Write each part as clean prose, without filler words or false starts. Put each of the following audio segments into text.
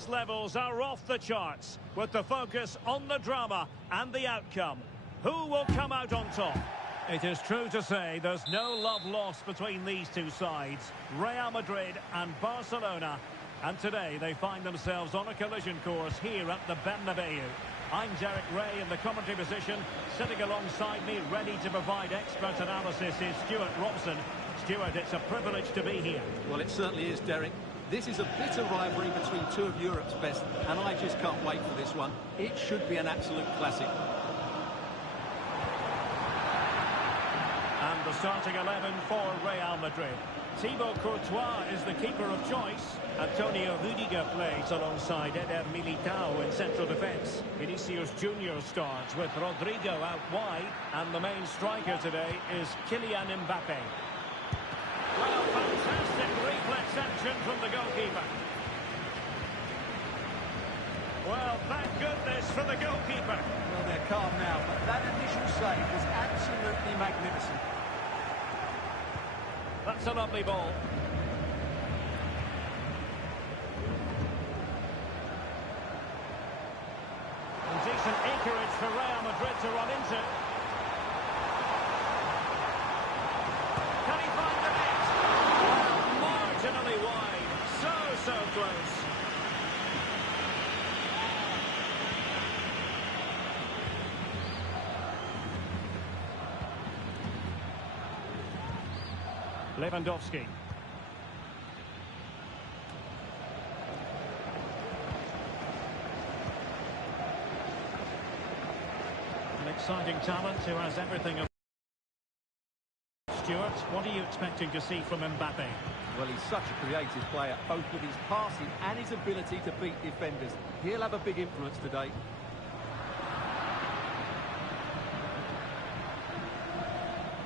Interest levels are off the charts, with the focus on the drama and the outcome. Who will come out on top? It is true to say there's no love lost between these two sides, Real Madrid and Barcelona. And today they find themselves on a collision course here at the Bernabeu. I'm Derek Ray in the commentary position. Sitting alongside me, ready to provide expert analysis, is Stuart Robson. Stuart, it's a privilege to be here. Well, it certainly is, Derek. This is a bitter rivalry between two of Europe's best, and I just can't wait for this one. It should be an absolute classic. And the starting 11 for Real Madrid. Thibaut Courtois is the keeper of choice. Antonio Rudiger plays alongside Eder Militao in central defence. Vinicius Junior starts with Rodrigo out wide. And the main striker today is Kylian Mbappe. Well, fantastic reflex action from the goalkeeper. Well, thank goodness for the goalkeeper. Well, they're calm now, but that initial save was absolutely magnificent. That's a lovely ball. And decent acreage for Real Madrid to run into. Can he find the net? Well, marginally wide. So close. Lewandowski. An exciting talent who has everything. Stuart, what are you expecting to see from Mbappe? Well, he's such a creative player, both with his passing and his ability to beat defenders. He'll have a big influence today.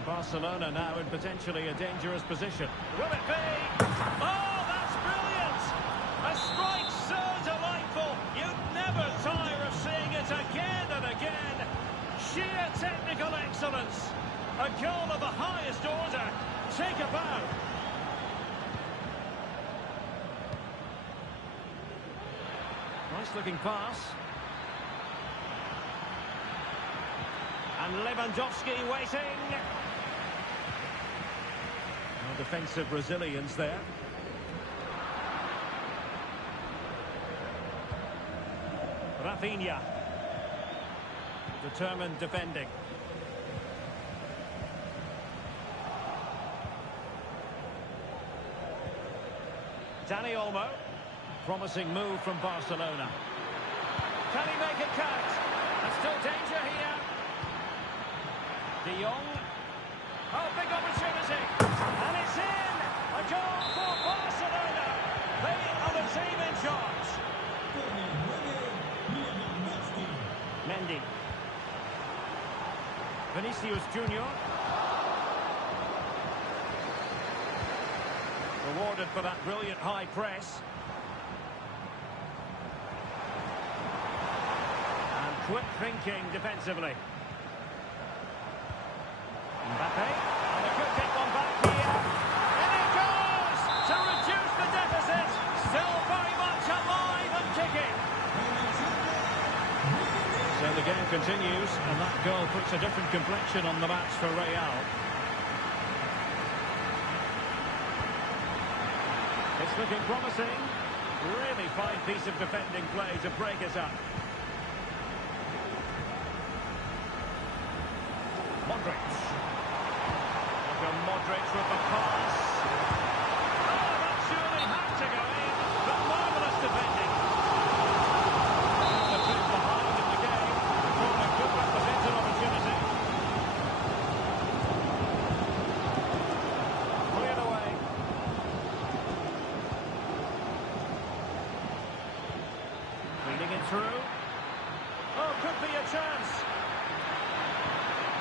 Barcelona now in potentially a dangerous position. Will it be? Oh, that's brilliant! A strike so delightful, you'd never tire of seeing it again and again. Sheer technical excellence. A goal of the highest order. Take a bow. Nice looking pass. And Lewandowski waiting. No defensive resilience there. Rafinha. Determined defending. Dani Olmo. Promising move from Barcelona. Can he make it count? There's still danger here. De Jong. Oh, big opportunity. And it's in. A goal for Barcelona. They are the team in charge. Mendy. Vinicius Junior. Rewarded for that brilliant high press. And quick thinking defensively. Mbappe, and a good kick one back here. And it goes to reduce the deficit. Still very much alive and kicking. So the game continues, and that goal puts a different complexion on the match for Real. It's looking promising. Really fine piece of defending play to break it up. Modric. Modric with the pass. Oh, that surely had to go in, but marvellous defending. A bit behind in the game. The corner could represent an opportunity. Cleared away. Feeding it through. Oh, could be a chance.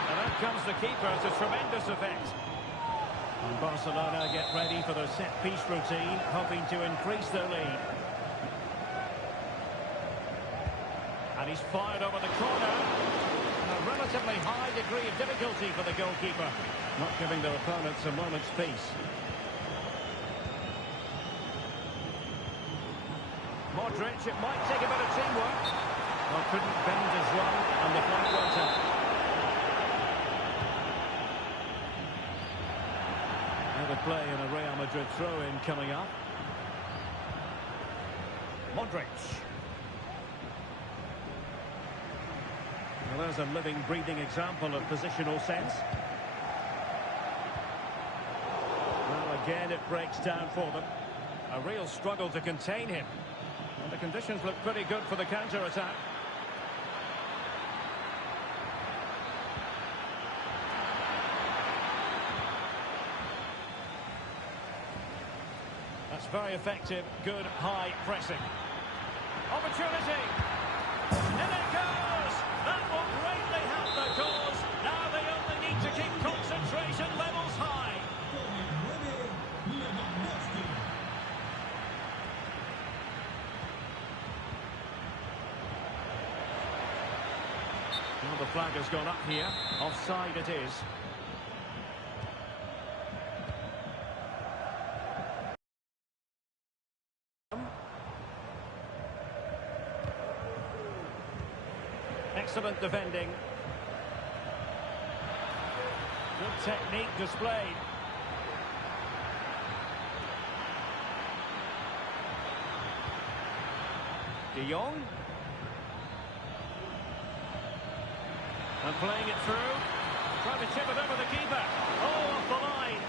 And out comes the keeper to tremendous effect. And Barcelona get ready for their set-piece routine, hoping to increase their lead. And he's fired over the corner. And a relatively high degree of difficulty for the goalkeeper, not giving their opponents a moment's peace. Modric. Modric, it might take a bit of teamwork. Well, couldn't bend his run, and the flag went out. Another play in a Real Madrid throw-in coming up. Modric. Well, there's a living, breathing example of positional sense. Well, again, it breaks down for them. A real struggle to contain him. And the conditions look pretty good for the counter-attack. That's very effective, good, high pressing. Opportunity! In it goes! That will greatly help the cause. Now they only need to keep concentration levels high. Well, the flag has gone up here. Offside it is. Excellent defending. Good technique displayed. De Jong. And playing it through. Trying to chip it over the keeper. Oh, off the line.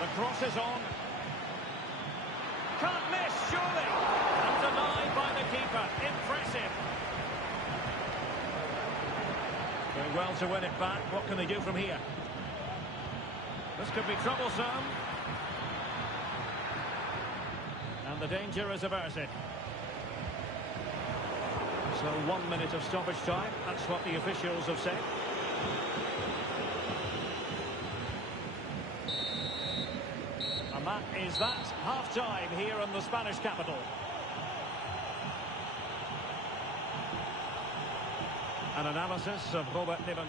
The cross is on. Can't miss, surely. And denied by the keeper. Impressive. Doing well to win it back. What can they do from here? This could be troublesome. And the danger is averted. So 1 minute of stoppage time. That's what the officials have said. And that is that. Half-time here in the Spanish capital. An analysis of Robert Lewandowski.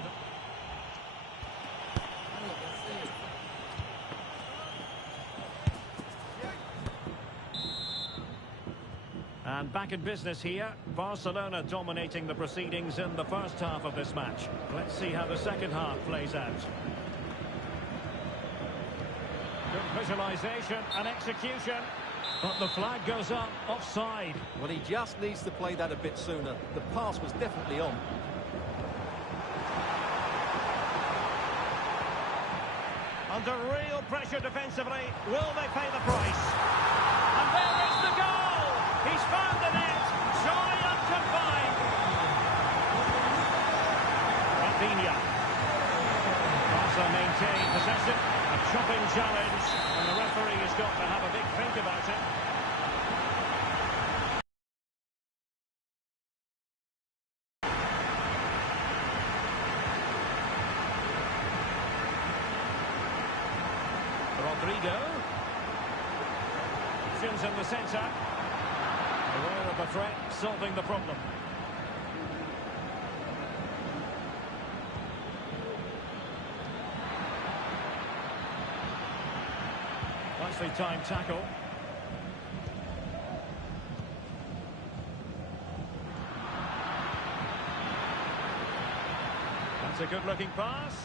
And back in business here. Barcelona dominating the proceedings in the first half of this match. Let's see how the second half plays out. Good visualisation and execution. But the flag goes up, offside. Well, he just needs to play that a bit sooner. The pass was definitely on. Under real pressure defensively. Will they pay the price? And there is the goal! He's found the net. Joy unconfined. Rafinha. Barca maintain possession. A chopping challenge. And the referee has got to have a big think about it. Rodrigo. Options in the centre. Aware of the threat, solving the problem. Nicely timed tackle. That's a good-looking pass.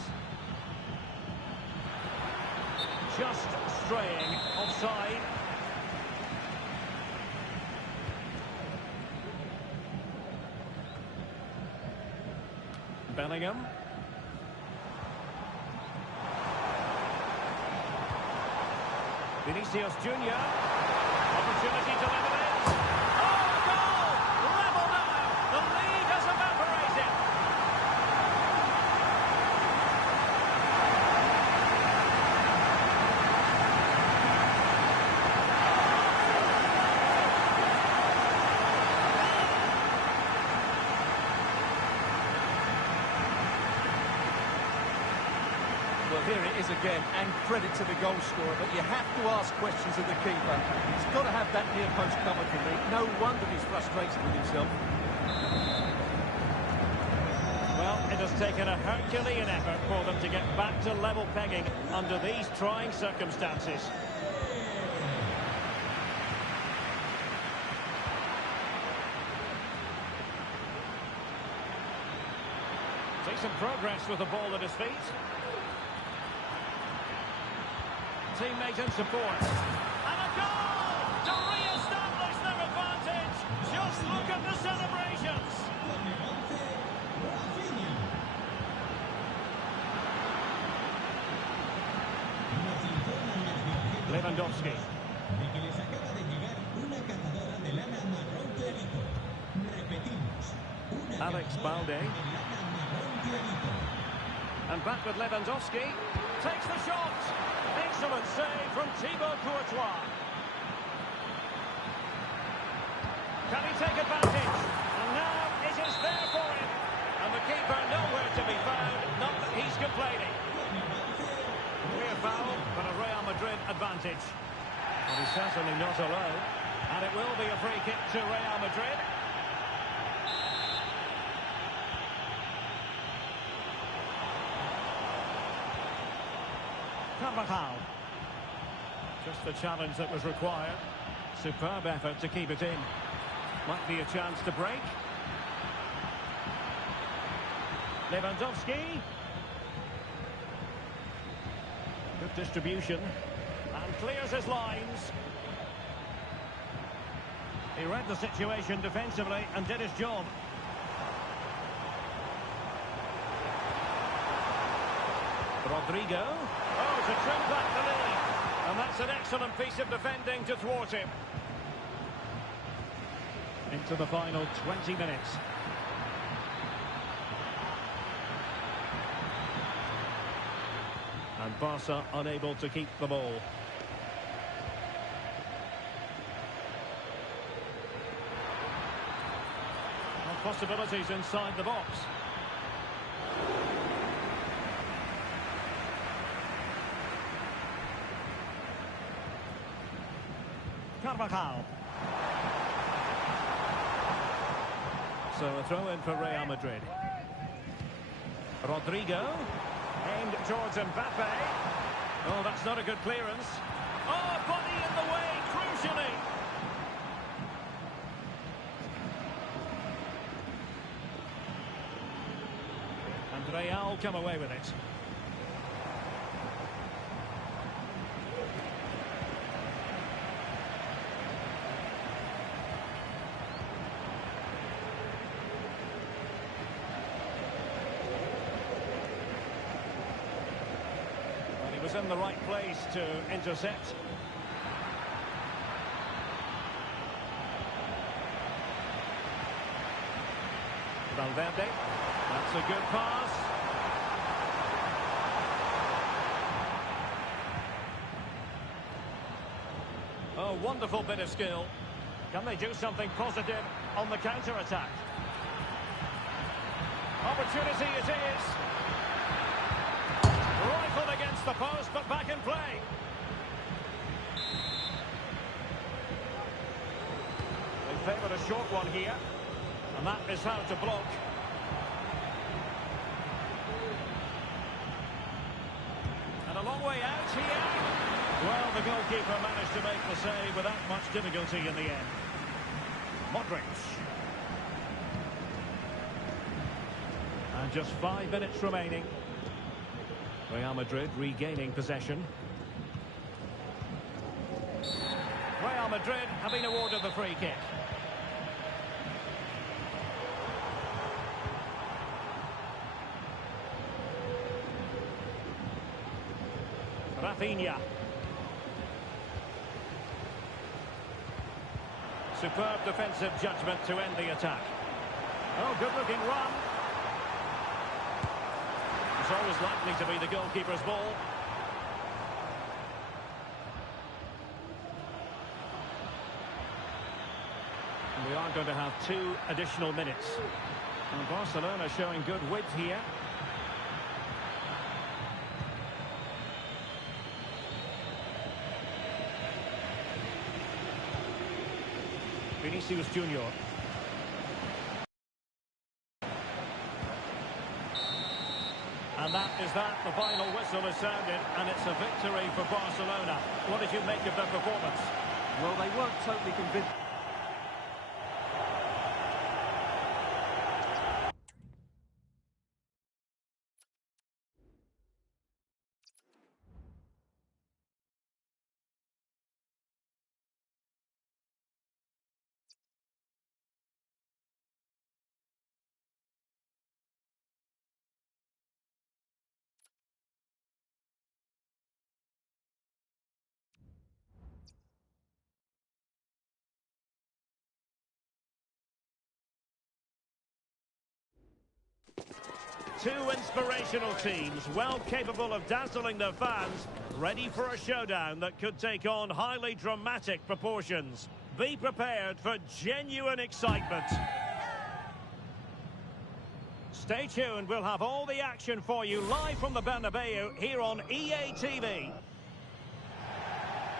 Just straying offside. Bellingham. Vinicius Junior. Opportunity to level it. Oh, a goal! Level now. The lead has evaporated. Well, here it is again, and credit to the goal scorer, but you have to ask questions of the keeper. He's got to have that near post covered for me. No wonder he's frustrated with himself. Well, It has taken a Herculean effort for them to get back to level pegging under these trying circumstances. Decent progress with the ball at his feet. Teammate and support. And a goal to re-establish their advantage. Just look at the celebrations. Lewandowski. Alex Balde. And back with Lewandowski. Takes the shot. Excellent save from Thibaut Courtois. Can he take advantage? And now it is there for him. And the keeper nowhere to be found. Not that he's complaining. Clear foul, but a Real Madrid advantage. But he's certainly not alone. And it will be a free kick to Real Madrid. Carvajal. Just the challenge that was required. Superb effort to keep it in. Might be a chance to break. Lewandowski. Good distribution. And clears his lines. He read the situation defensively and did his job. Rodrigo. Oh, to trim back the lead. And that's an excellent piece of defending to thwart him. Into the final 20 minutes. And Barca unable to keep the ball. And possibilities inside the box. Carvajal. So a throw in for Real Madrid. Rodrigo. Aimed towards Mbappe. Oh, that's not a good clearance. Oh, body in the way, crucially. And Real come away with it. Was in the right place to intercept. Valverde. That's a good pass. Oh, wonderful bit of skill. Can they do something positive on the counter-attack? Opportunity it is. Rifled against the post, but back in play. They favoured a short one here, and that is how to block. And a long way out here. Well, the goalkeeper managed to make the save without much difficulty in the end. Modric. And just 5 minutes remaining. Real Madrid regaining possession. Real Madrid have been awarded the free kick. Rafinha. Superb defensive judgment to end the attack. Oh, good-looking run. It's always likely to be the goalkeeper's ball. And we are going to have 2 additional minutes. And Barcelona showing good width here. Vinicius Junior. And that is that. The final whistle has sounded, and it's a victory for Barcelona. What did you make of their performance? Well, they weren't totally convinced. Two inspirational teams, well capable of dazzling their fans, ready for a showdown that could take on highly dramatic proportions. Be prepared for genuine excitement. Stay tuned, we'll have all the action for you live from the Bernabeu here on EA TV.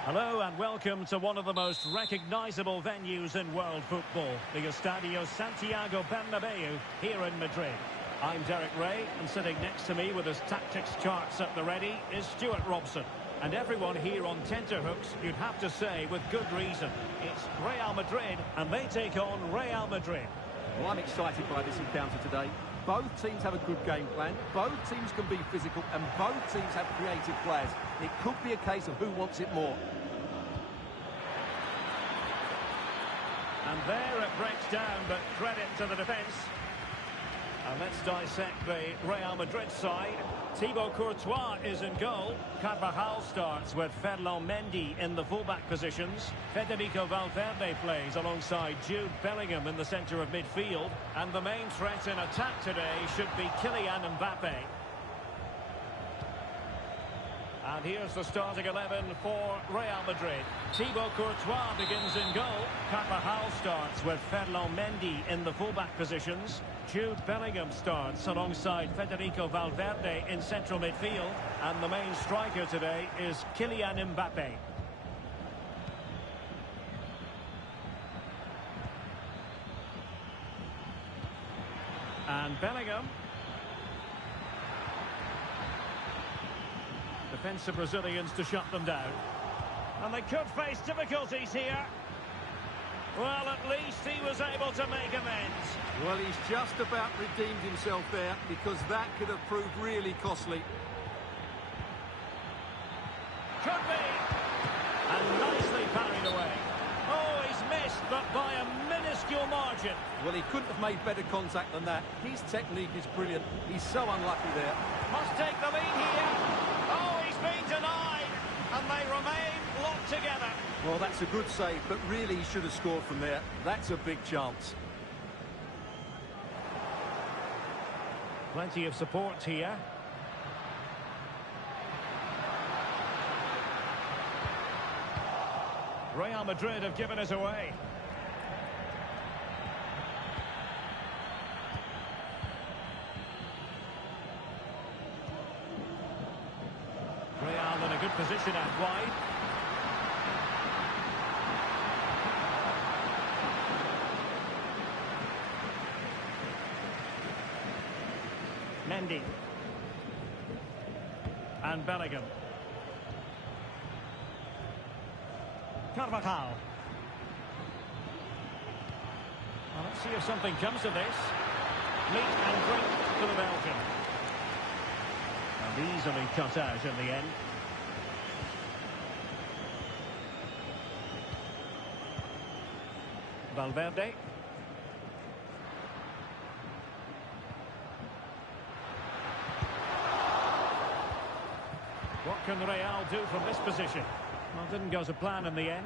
Hello and welcome to one of the most recognisable venues in world football, the Estadio Santiago Bernabeu here in Madrid. I'm Derek Ray, and sitting next to me with his tactics charts at the ready is Stuart Robson. And everyone here on tenterhooks, you'd have to say with good reason. It's Real Madrid, and they take on Real Madrid. Well, I'm excited by this encounter today. Both teams have a good game plan, both teams can be physical, and both teams have creative players. It could be a case of who wants it more. And there it breaks down, but credit to the defence. And let's dissect the Real Madrid side. Thibaut Courtois is in goal. Carvajal starts with Ferland Mendy in the fullback positions. Federico Valverde plays alongside Jude Bellingham in the centre of midfield. And the main threat in attack today should be Kylian Mbappe. And here's the starting 11 for Real Madrid. Thibaut Courtois begins in goal. Carvajal starts with Ferland Mendy in the fullback positions. Jude Bellingham starts alongside Federico Valverde in central midfield. And the main striker today is Kylian Mbappe. And Bellingham. Defensive Brazilians to shut them down. And they could face difficulties here. Well, at least he was able to make amends. Well, he's just about redeemed himself there, because that could have proved really costly. Could be. And nicely parried away. Oh, he's missed, but by a minuscule margin. Well, he couldn't have made better contact than that. His technique is brilliant. He's so unlucky there. Must take the lead here. Oh, he's been denied. And they remain locked together. Well, that's a good save, but really he should have scored from there. That's a big chance. Plenty of support here. Real Madrid have given us away. Real in a good position out wide. Mendy. And Bellingham. Carvajal. Well, let's see if something comes of this. Meat and drink for the Belgian. And easily cut out in the end. Valverde. What can Real do from this position? Well, didn't go to plan in the end.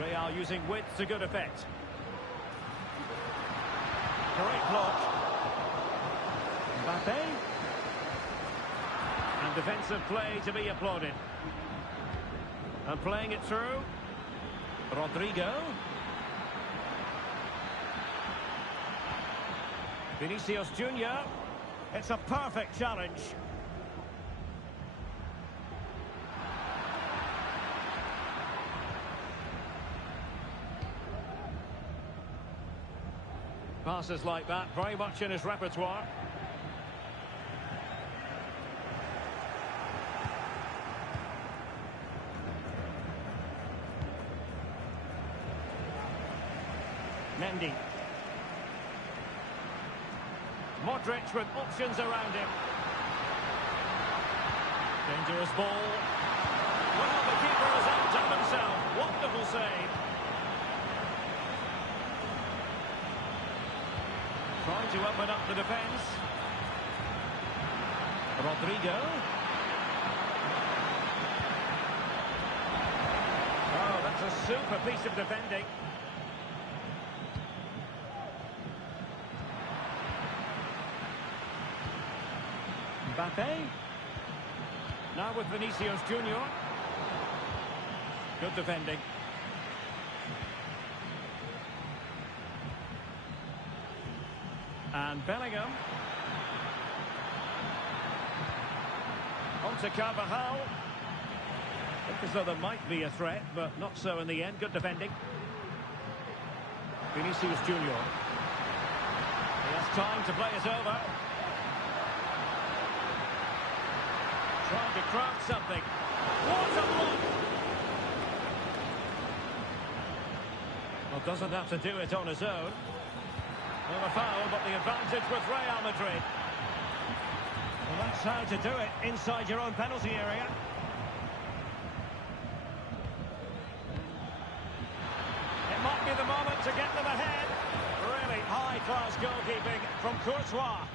Real using width to good effect. Great block. Mbappe. And defensive play to be applauded. And playing it through. Rodrigo. Vinicius Junior. It's a perfect challenge. Passes like that, very much in his repertoire. Mendy. Modric with options around him. Dangerous ball. Well, the keeper has outdone himself. Wonderful save. Trying to open up the defence. Rodrigo. Oh, that's a super piece of defending. Mbappe. Now with Vinicius Junior. Good defending. And Bellingham. On to Carvajal. Looked as though there might be a threat, but not so in the end. Good defending. Vinicius Junior. He has time to play it over. Trying to craft something. What a block! Well, doesn't have to do it on his own. Well, a foul, but the advantage with Real Madrid. Well, that's how to do it inside your own penalty area. It might be the moment to get them ahead. Really high-class goalkeeping from Courtois.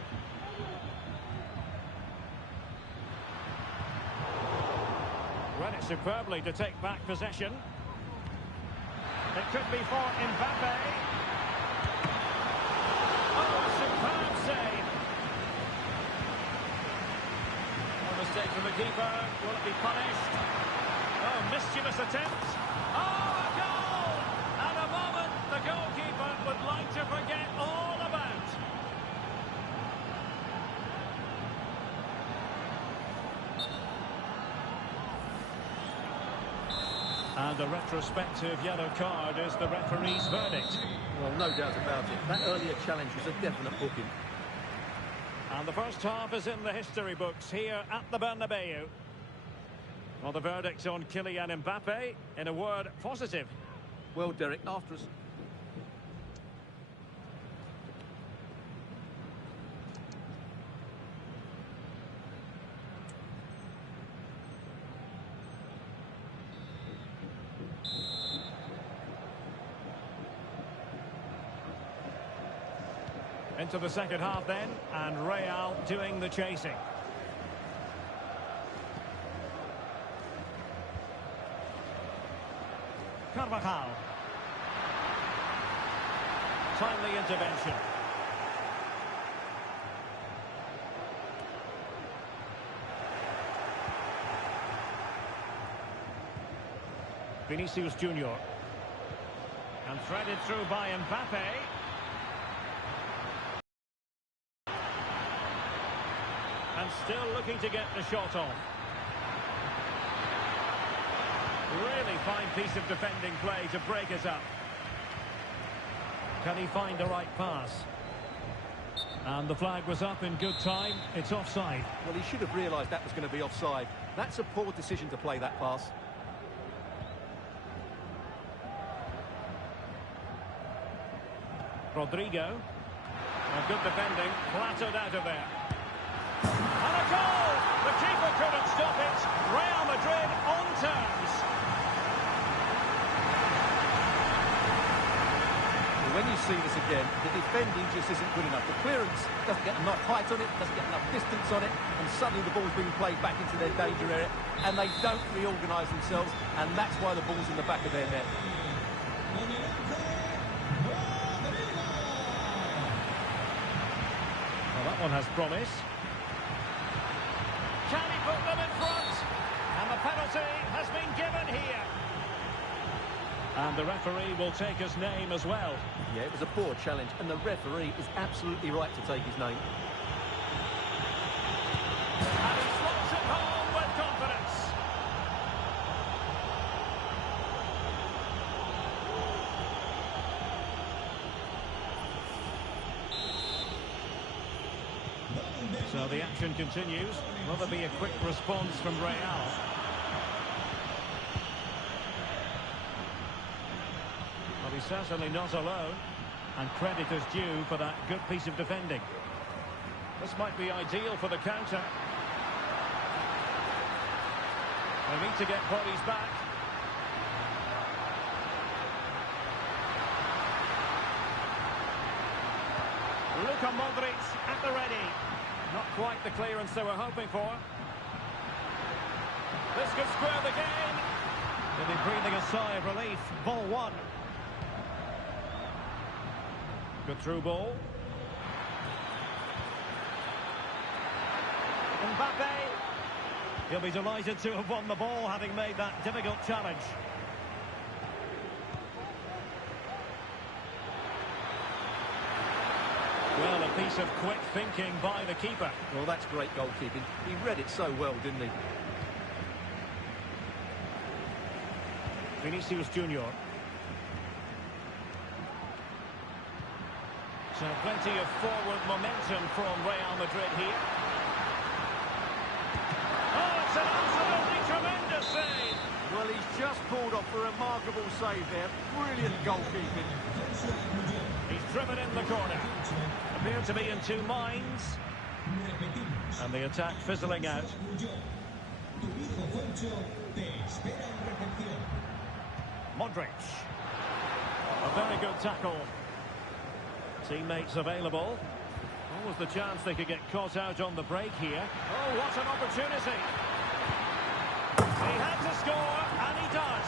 Read it superbly to take back possession. It could be for Mbappe. Oh, a superb save. A mistake from the keeper. Will it be punished? Oh, mischievous attempt. Oh, a goal! And a moment the goalkeeper would like to forget all about. And a retrospective yellow card is the referee's verdict. Well, no doubt about it. That earlier challenge was a definite booking. And the first half is in the history books here at the Bernabeu. Well, the verdict on Kylian Mbappe, in a word, positive. Well, Derek, after us. Into the second half then, and Real doing the chasing. Carvajal. Timely intervention. Vinicius Junior. And threaded through by Mbappe. And still looking to get the shot off. Really fine piece of defending play to break us up. Can he find the right pass? And the flag was up in good time. It's offside. Well, he should have realised that was going to be offside. That's a poor decision to play that pass. Rodrigo. A good defending. Flattered out of there. And a goal! The keeper couldn't stop it. Real Madrid on terms. When you see this again, the defending just isn't good enough. The clearance doesn't get enough height on it, doesn't get enough distance on it, and suddenly the ball's being played back into their danger area, and they don't reorganise themselves, and that's why the ball's in the back of their net. Well, that one has promise. Can he put them in front? And the penalty has been given here. And the referee will take his name as well. Yeah, it was a poor challenge, and the referee is absolutely right to take his name. And he slots it home with confidence. So the action continues. Will there be a quick response from Real? Well, he's certainly not alone. And credit is due for that good piece of defending. This might be ideal for the counter. They need to get bodies back. Luka Modric at the ready. Not quite the clearance they were hoping for. This could square the game. They'll be breathing a sigh of relief. Ball one. Good through ball. Mbappe. He'll be delighted to have won the ball, having made that difficult challenge. Well, a piece of quick thinking by the keeper. Well, that's great goalkeeping. He read it so well, didn't he? Vinicius Junior. So plenty of forward momentum from Real Madrid here. Oh, it's an absolutely tremendous save. Well, he's just pulled off a remarkable save there. Brilliant goalkeeping. He's driven in the corner. Appear to be in two minds. And the attack fizzling out. Modric. A very good tackle. Teammates available. What was the chance they could get caught out on the break here? Oh, what an opportunity. He had to score, and he does.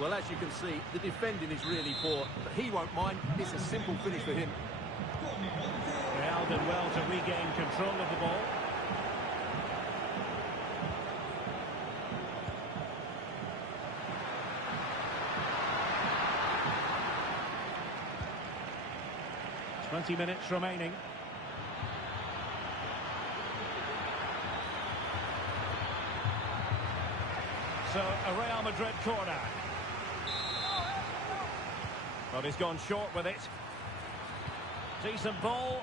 Well, as you can see, the defending is really poor, but he won't mind. It's a simple finish for him. Real did well to regain control of the ball. Twenty minutes remaining. So, a Real Madrid corner. But he's gone short with it. Decent ball.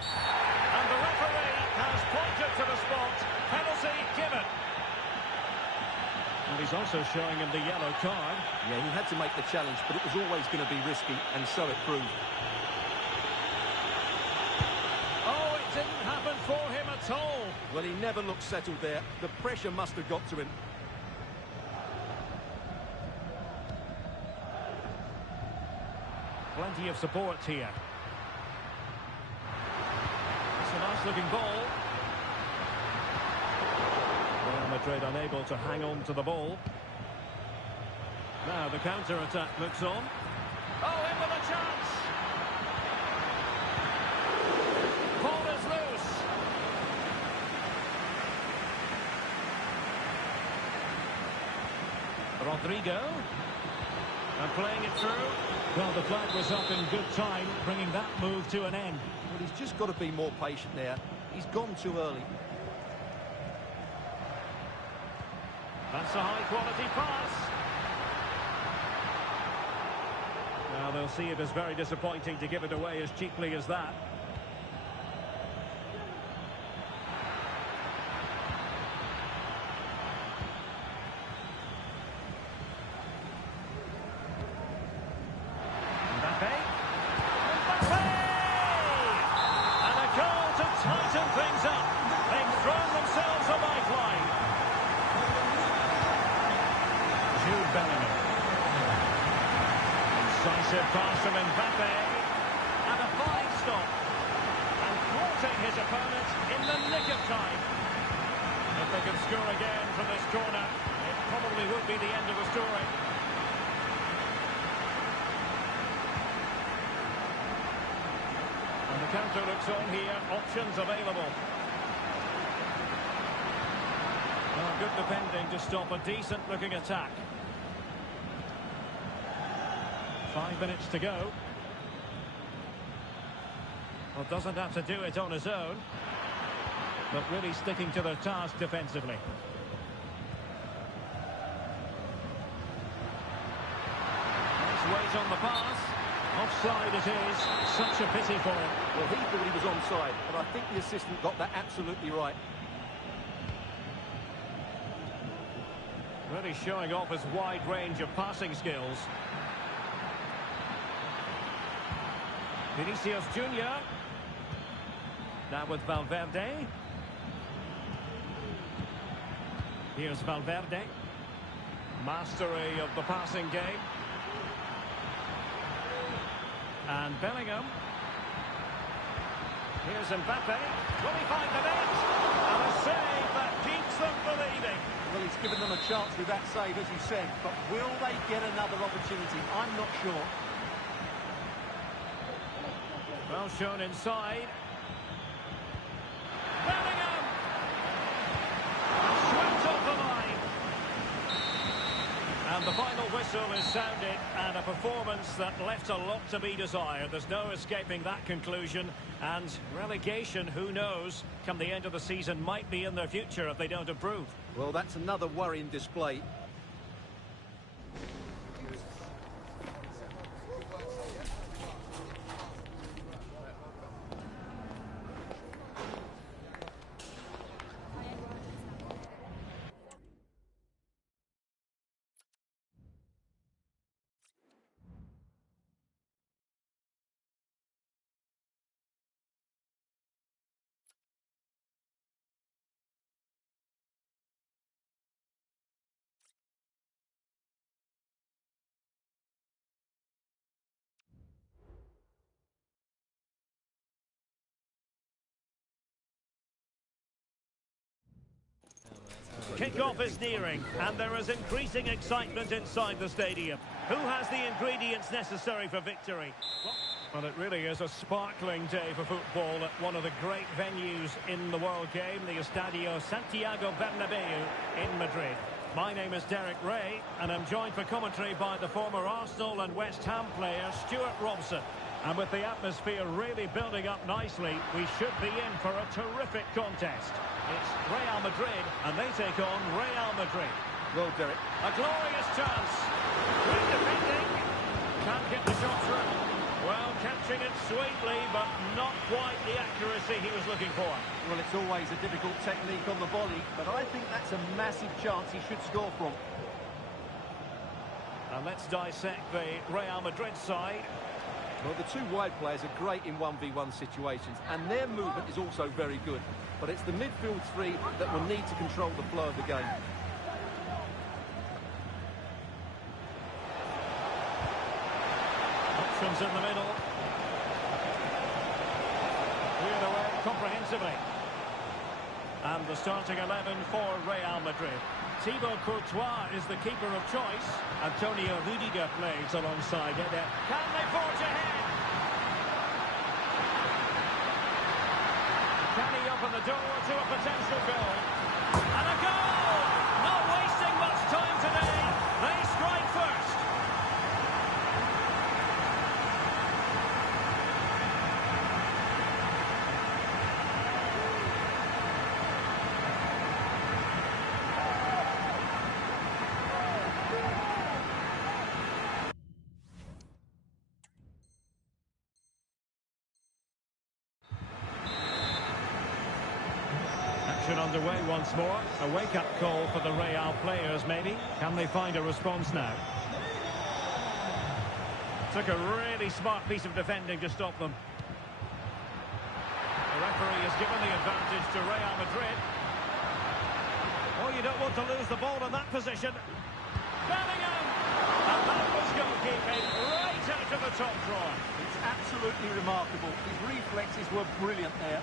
And the referee has pointed to the spot. Penalty given. And he's also showing him the yellow card. Yeah, he had to make the challenge, but it was always going to be risky, and so it proved. Oh, it didn't happen for him at all. Well, he never looked settled there. The pressure must have got to him. Plenty of support here. It's a nice-looking ball. Real Madrid unable to hang on to the ball. Now the counter-attack looks on. Oh, in with a chance! Ball is loose. Rodrigo. And playing it through. Well, the flag was up in good time, bringing that move to an end. Well, he's just got to be more patient there. He's gone too early. That's a high-quality pass. Now, they'll see it as very disappointing to give it away as cheaply as that. Tighten things up. They've thrown themselves a lifeline. Jude Bellingham. Incisive pass from Mbappe. And a fine stop. And thwarting his opponent in the nick of time. If they can score again from this corner, it probably would be the end of the story. And the counter looks on here, options available. Well, good defending to stop a decent-looking attack. 5 minutes to go. Well, doesn't have to do it on his own, but really sticking to their task defensively. weight on the pass. Offside it is. Such a pity for him. Well, he thought he was onside, but I think the assistant got that absolutely right. Really showing off his wide range of passing skills. Vinicius Junior. Now with Valverde. Here's Valverde. Mastery of the passing game. And Bellingham. Here's Mbappe. Will he find the net? And a save that keeps them believing. Well, he's given them a chance with that save, as you said, but will they get another opportunity? I'm not sure. Well shown inside. Bellingham! Swept off the line. And the final whistle is sounded, and a performance that left a lot to be desired. There's no escaping that conclusion. And relegation, who knows, come the end of the season, might be in their future if they don't improve. Well, that's another worrying display. Kick-off is nearing, and there is increasing excitement inside the stadium. Who has the ingredients necessary for victory? Well, it really is a sparkling day for football at one of the great venues in the world game, the Estadio Santiago Bernabeu in Madrid. My name is Derek Ray, and I'm joined for commentary by the former Arsenal and West Ham player Stuart Robson. And with the atmosphere really building up nicely, we should be in for a terrific contest. It's Real Madrid, and they take on Real Madrid. Well, Derek. A glorious chance. Great defending. Can't get the shot through. Well, catching it sweetly, but not quite the accuracy he was looking for. Well, it's always a difficult technique on the volley, but I think that's a massive chance he should score from. And let's dissect the Real Madrid side. Well, the two wide players are great in 1v1 situations, and their movement is also very good. But it's the midfield three that will need to control the flow of the game. Options in the middle. Cleared away comprehensively. And the starting 11 for Real Madrid. Thibaut Courtois is the keeper of choice. Antonio Rudiger plays alongside Eder. Can they forge ahead? Can he open the door to a potential goal? And a goal! Not wasting much time today. They strike first. Underway once more. A wake-up call for the Real players, maybe. Can they find a response now? Took a really smart piece of defending to stop them. The referee has given the advantage to Real Madrid. Oh, you don't want to lose the ball in that position. Bellingham! And that was goalkeeping right out of the top drawer. It's absolutely remarkable. His reflexes were brilliant there.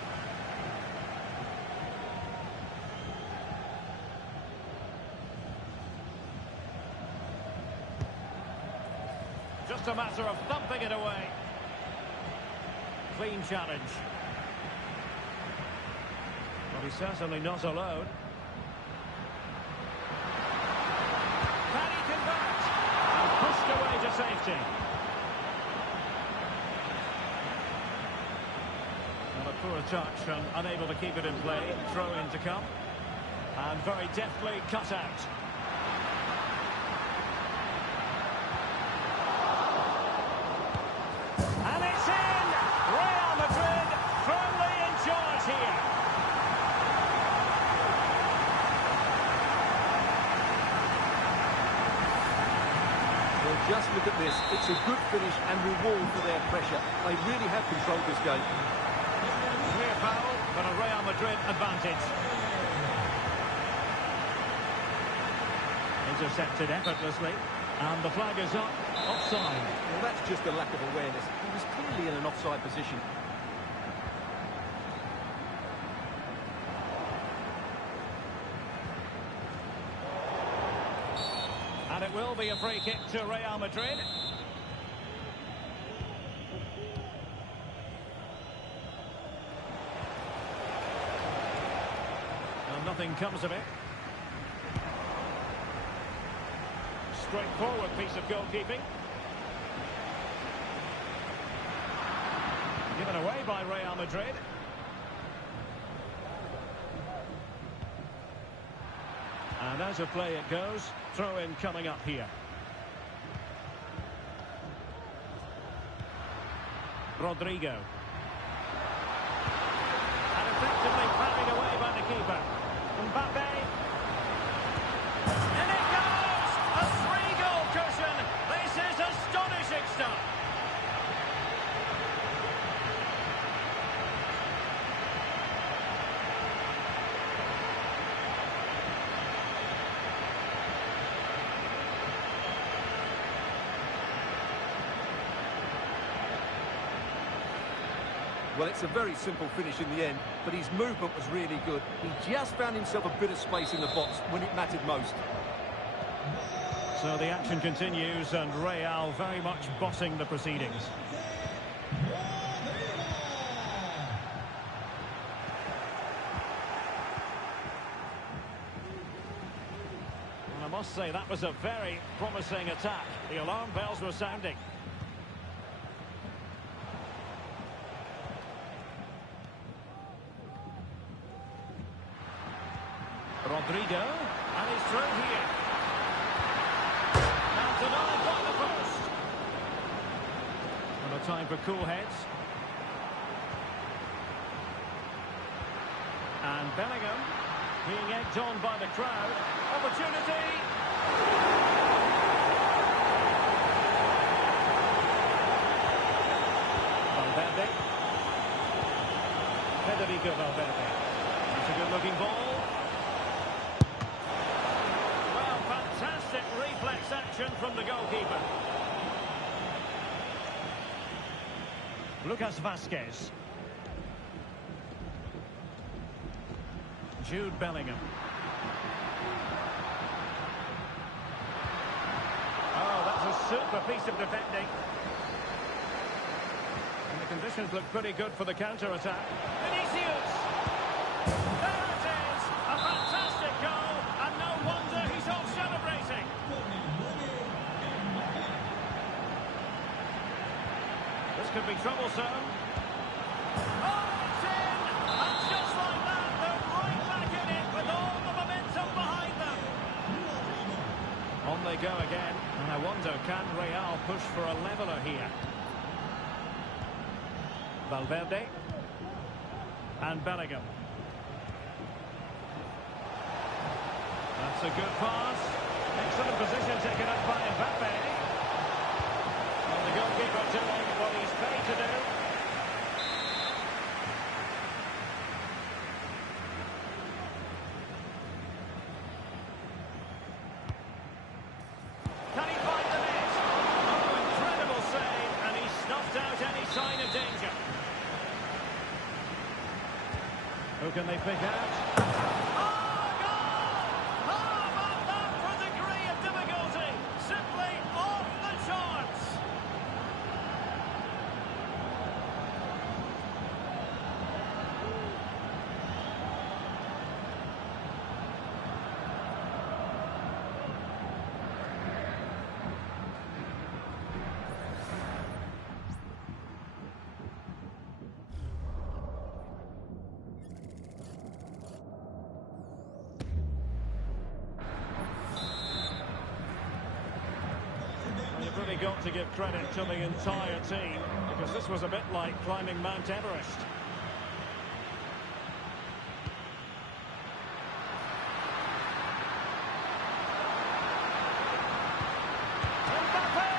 Just a matter of thumping it away. Clean challenge. Well, he's certainly not alone. Can he convert? And pushed away to safety. Well, a poor touch and unable to keep it in play. Throw in to come. And very deftly cut out. Well, just look at this. It's a good finish and reward for their pressure. They really have controlled this game. Clear foul, but a Real Madrid advantage. Intercepted effortlessly, and the flag is up, offside. Well, that's just a lack of awareness. He was clearly in an offside position. And it will be a free kick to Real Madrid. And nothing comes of it. Straightforward piece of goalkeeping. Given away by Real Madrid. And as a play it goes, throw-in coming up here. Rodrigo. And effectively parried away by the keeper. Mbappe. And it goes! A three-goal cushion! This is astonishing stuff! Well, it's a very simple finish in the end, but his movement was really good. He just found himself a bit of space in the box when it mattered most. So the action continues, and Real very much bossing the proceedings. And I must say, that was a very promising attack. The alarm bells were sounding. Rodrigo, and he's through here. Now denied by the post. And a time for cool heads. And Bellingham being egged on by the crowd. Opportunity. Valverde. Federico Valverde. That's a good-looking ball. Fantastic reflex action from the goalkeeper. Lucas Vazquez. Jude Bellingham. Oh, that's a super piece of defending. And the conditions look pretty good for the counter-attack. Vinicius! There it is! A fantastic goal, and no wonder he's off celebrating. This could be troublesome. Oh, it's in! And just like that, they're right back in it with all the momentum behind them. On they go again, and I wonder, can Real push for a leveller here? Valverde. And Bellingham. That's a good pass. Excellent position taken up by Mbappe. And the goalkeeper doing what he's paid to do. Can he find the net? Oh, incredible save, and he snuffed out any sign of danger. Who can they pick out? You've really got to give credit to the entire team, because this was a bit like climbing Mount Everest. Mbappe!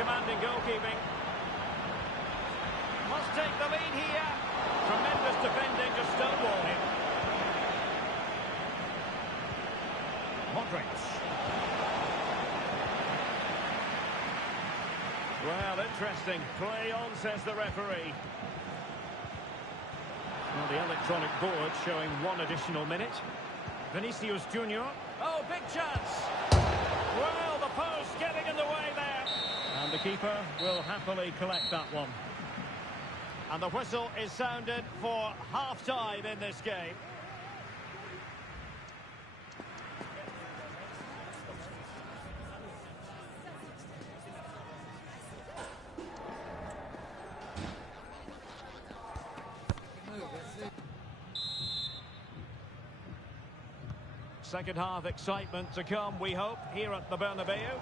commanding goalkeeping. Must take the lead here. Tremendous defending to stonewall him. Modric. Well, interesting. Play on, says the referee. Well, the electronic board showing 1 additional minute. Vinicius Junior. Oh, big chance. Well, the post getting in the way there. And the keeper will happily collect that one. And the whistle is sounded for half-time in this game. Second half excitement to come, we hope, here at the Bernabeu.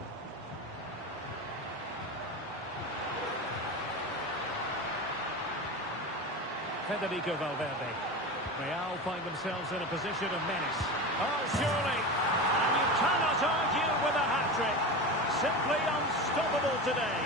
Federico Valverde. Real find themselves in a position of menace. Oh, surely! And you cannot argue with a hat-trick. Simply unstoppable today.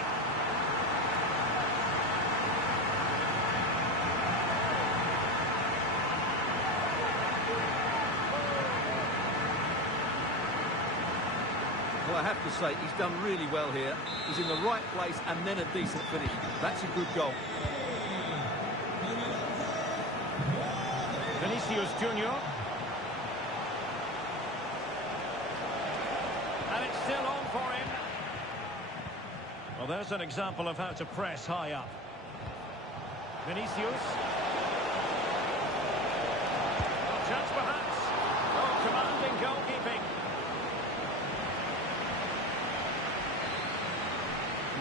Well, I have to say, he's done really well here. He's in the right place and then a decent finish. That's a good goal. Vinicius Junior. And it's still on for him. Well, there's an example of how to press high up. Vinicius. Oh, chance perhaps. Oh, commanding goalkeeping.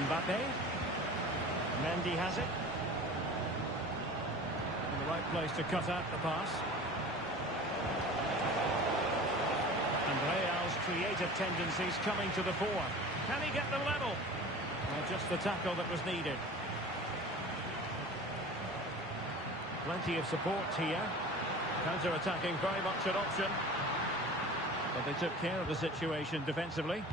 Mbappe. Mendy has it. In the right place to cut out the pass. And Real's creative tendencies coming to the fore. Can he get the level? Well, just the tackle that was needed. Plenty of support here. Counter-attacking, very much an option. But they took care of the situation defensively.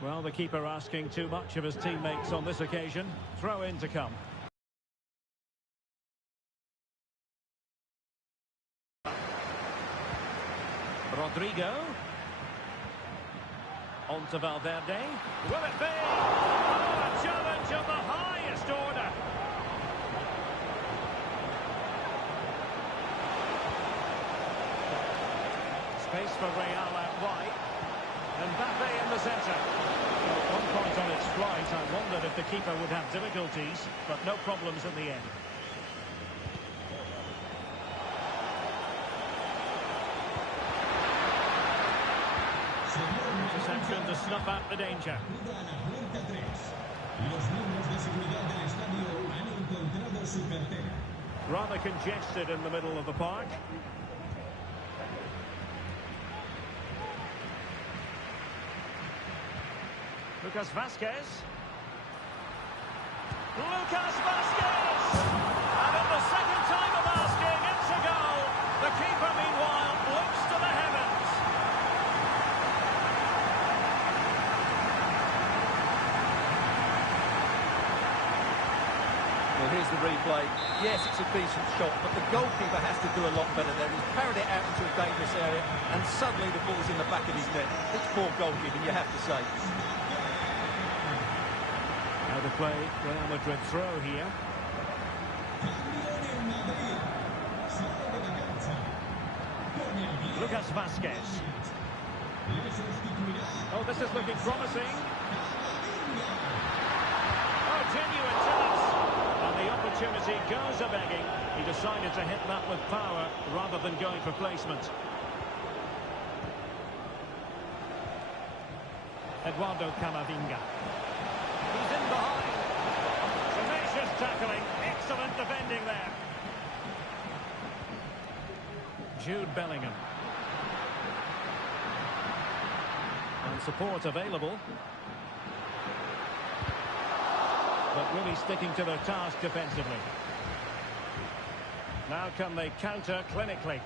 Well, the keeper asking too much of his teammates on this occasion. Throw in to come. Rodrigo. On to Valverde. Will it be? Oh, a challenge of the highest order. Space for Real out wide. Mbappe in the centre. Well, at one point on its flight, I wondered if the keeper would have difficulties, but no problems in the end. Interception to snuff out the danger. Rather congested in the middle of the park. Lucas Vazquez. Lucas Vazquez! And in the second time of asking, it's a goal. The keeper, meanwhile, looks to the heavens. Well, here's the replay. Yes, it's a decent shot, but the goalkeeper has to do a lot better there. He's parried it out into a dangerous area, and suddenly the ball's in the back of his net. It's poor goalkeeping, you have to say. Now to play Real Madrid throw here. Lucas Vazquez. Oh, this is looking promising. Oh, genuine chance. And the opportunity goes a-begging. He decided to hit that with power rather than going for placement. Eduardo Camavinga. He's in behind. Tenacious tackling. Excellent defending there. Jude Bellingham. And support available. But really sticking to their task defensively. Now can they counter clinically?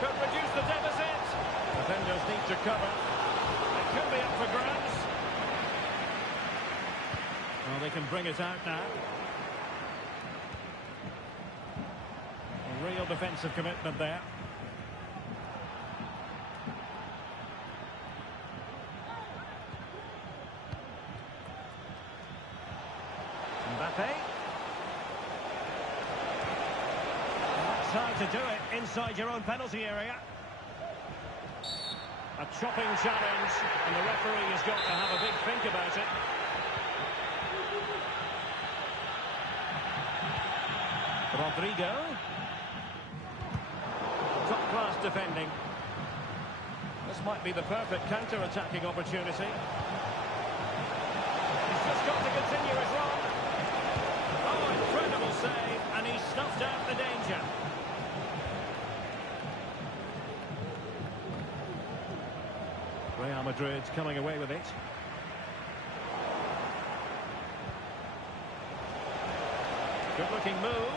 Could reduce the deficit. The Defenders need to cover. It could be up for grabs. Well, they can bring it out now. A real defensive commitment there. Mbappe. That's how to do it inside your own penalty area. A chopping challenge, and the referee has got to have a big think about it. Rodrigo. Top-class defending. This might be the perfect counter-attacking opportunity. He's just got to continue his run. Oh, incredible save, and he snuffed out the danger. Real Madrid coming away with it. Good-looking move.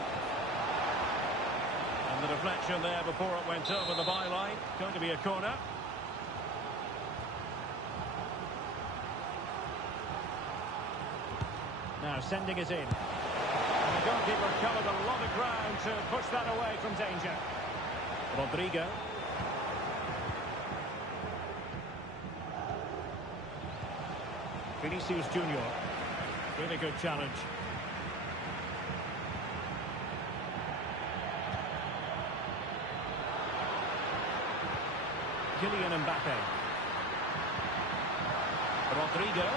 And the deflection there before it went over the byline. Going to be a corner. Now sending it in. And the goalkeeper covered a lot of ground to push that away from danger. Rodrigo. Vinicius Junior. Really good challenge. Kylian Mbappe. Rodrigo.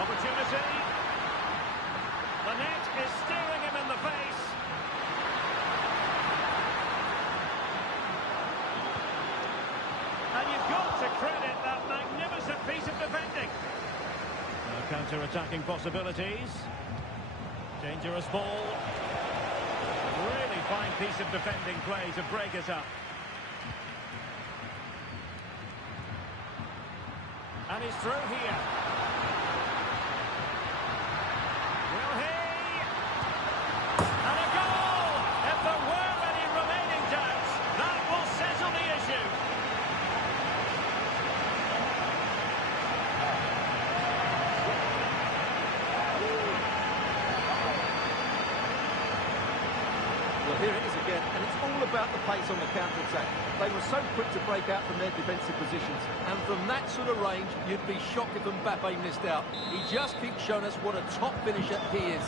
Opportunity. The net is staring him in the face. And you've got to credit that magnificent piece of defending. Counter-attacking possibilities. Dangerous ball. Really fine piece of defending play to break it up. And he's through here. Will he? And a goal! If there were any remaining doubts, that will settle the issue. Well, here it is again, and it's all about the pace on the counter-attack. They were so quick to break out from their defensive positions, and from that sort of range, you'd be shocked if Mbappe missed out. He just keeps showing us what a top finisher he is.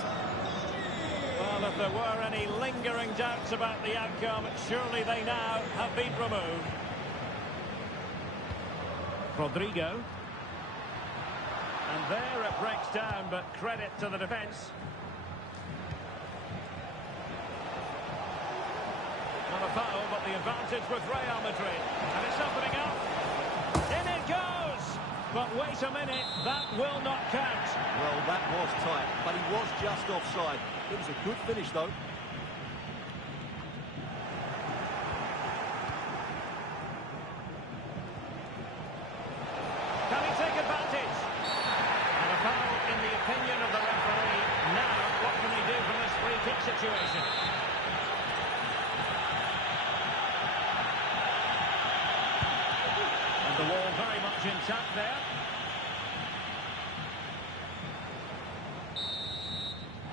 Well, if there were any lingering doubts about the outcome, surely they now have been removed. Rodrigo. And there it breaks down, but credit to the defence. Not a foul, but the advantage with Real Madrid. And it's opening up. In it goes! But wait a minute, that will not count. Well, that was tight, but he was just offside. It was a good finish, though. Can he take advantage? And a foul in the opinion of the referee. Now, what can he do from this free kick situation? The wall very much intact there.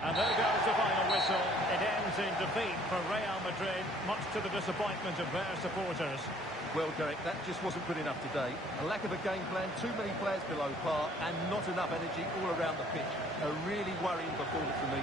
And there goes the final whistle. It ends in defeat for Real Madrid, much to the disappointment of their supporters. Well, Derek, that just wasn't good enough today. A lack of a game plan, too many players below par, and not enough energy all around the pitch. A really worrying performance for me.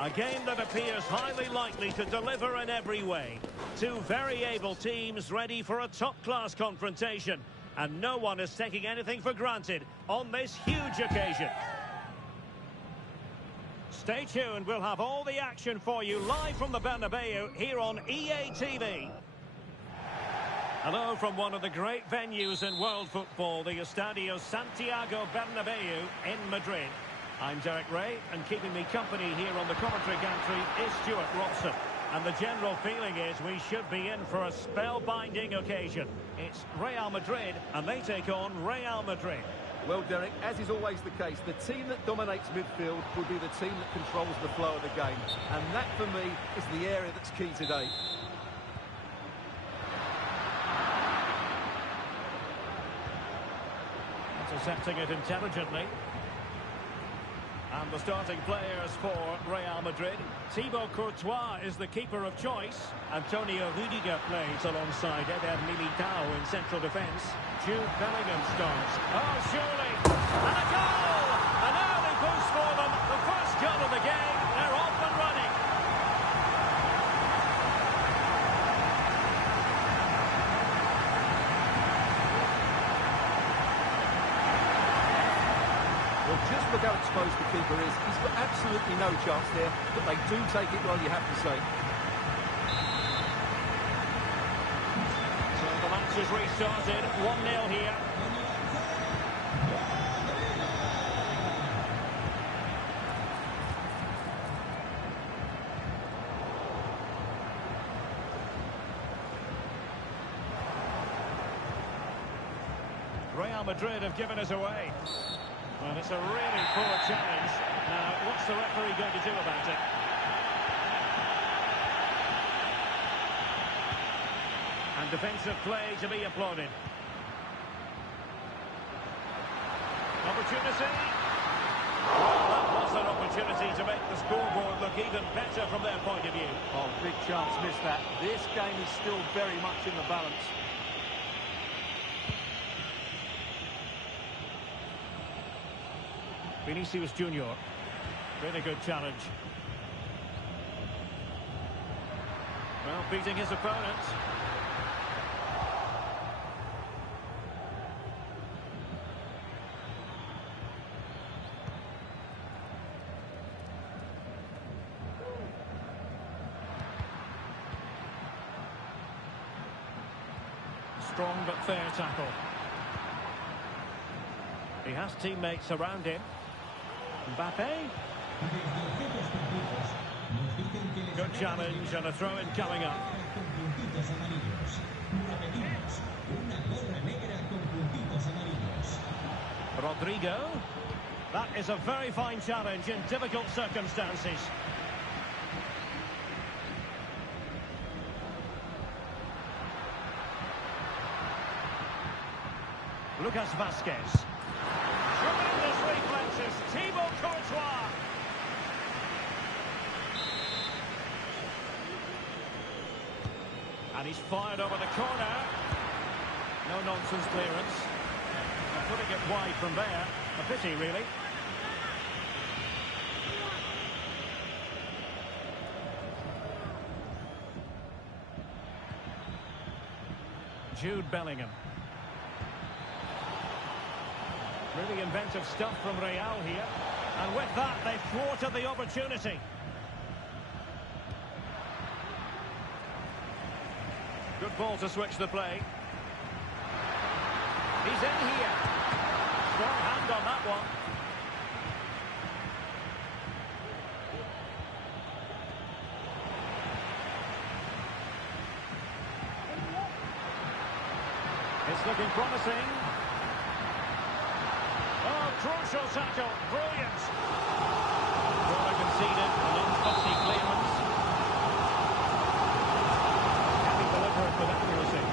A game that appears highly likely to deliver in every way. Two very able teams ready for a top-class confrontation. And no one is taking anything for granted on this huge occasion. Stay tuned, we'll have all the action for you live from the Bernabeu here on EA TV. Hello from one of the great venues in world football, the Estadio Santiago Bernabeu in Madrid. I'm Derek Ray, and keeping me company here on the commentary gantry is Stuart Robson. And the general feeling is we should be in for a spellbinding occasion. It's Real Madrid, and they take on Real Madrid. Well, Derek, as is always the case, the team that dominates midfield will be the team that controls the flow of the game. And that, for me, is the area that's key today. Intercepting it intelligently. And the starting players for Real Madrid. Thibaut Courtois is the keeper of choice. Antonio Rudiger plays alongside Eder Militao in central defence. Jude Bellingham starts. Oh, surely! And a goal! An early boost for them. The first goal of the game. They're off and running. Well, just look how exposed the keeper is. He's got absolutely no chance there, but they do take it well, you have to say. So the match is restarted. 1-0 here. Real Madrid have given us away. Well, it's a really poor challenge. Now, what's the referee going to do about it? And defensive play to be applauded. Opportunity. Well, that was an opportunity to make the scoreboard look even better from their point of view. Oh, big chance, missed that. This game is still very much in the balance. Vinicius Junior. Really good challenge. Well, beating his opponent. Strong but fair tackle. He has teammates around him. Mbappe. Good challenge and a throw-in coming up. Rodrigo. That is a very fine challenge in difficult circumstances. Lucas Vazquez. Tremendous reflexes. Thibaut Courtois. And he's fired over the corner. No nonsense clearance. And putting it wide from there. A pity, really. Jude Bellingham. Really inventive stuff from Real here. And with that, they've thwarted the opportunity. Good ball to switch the play. He's in here. Strong hand on that one. It's looking promising. Oh, crucial tackle. Brilliant. Corner conceded. An unfussy clearance. Can he deliver it with accuracy?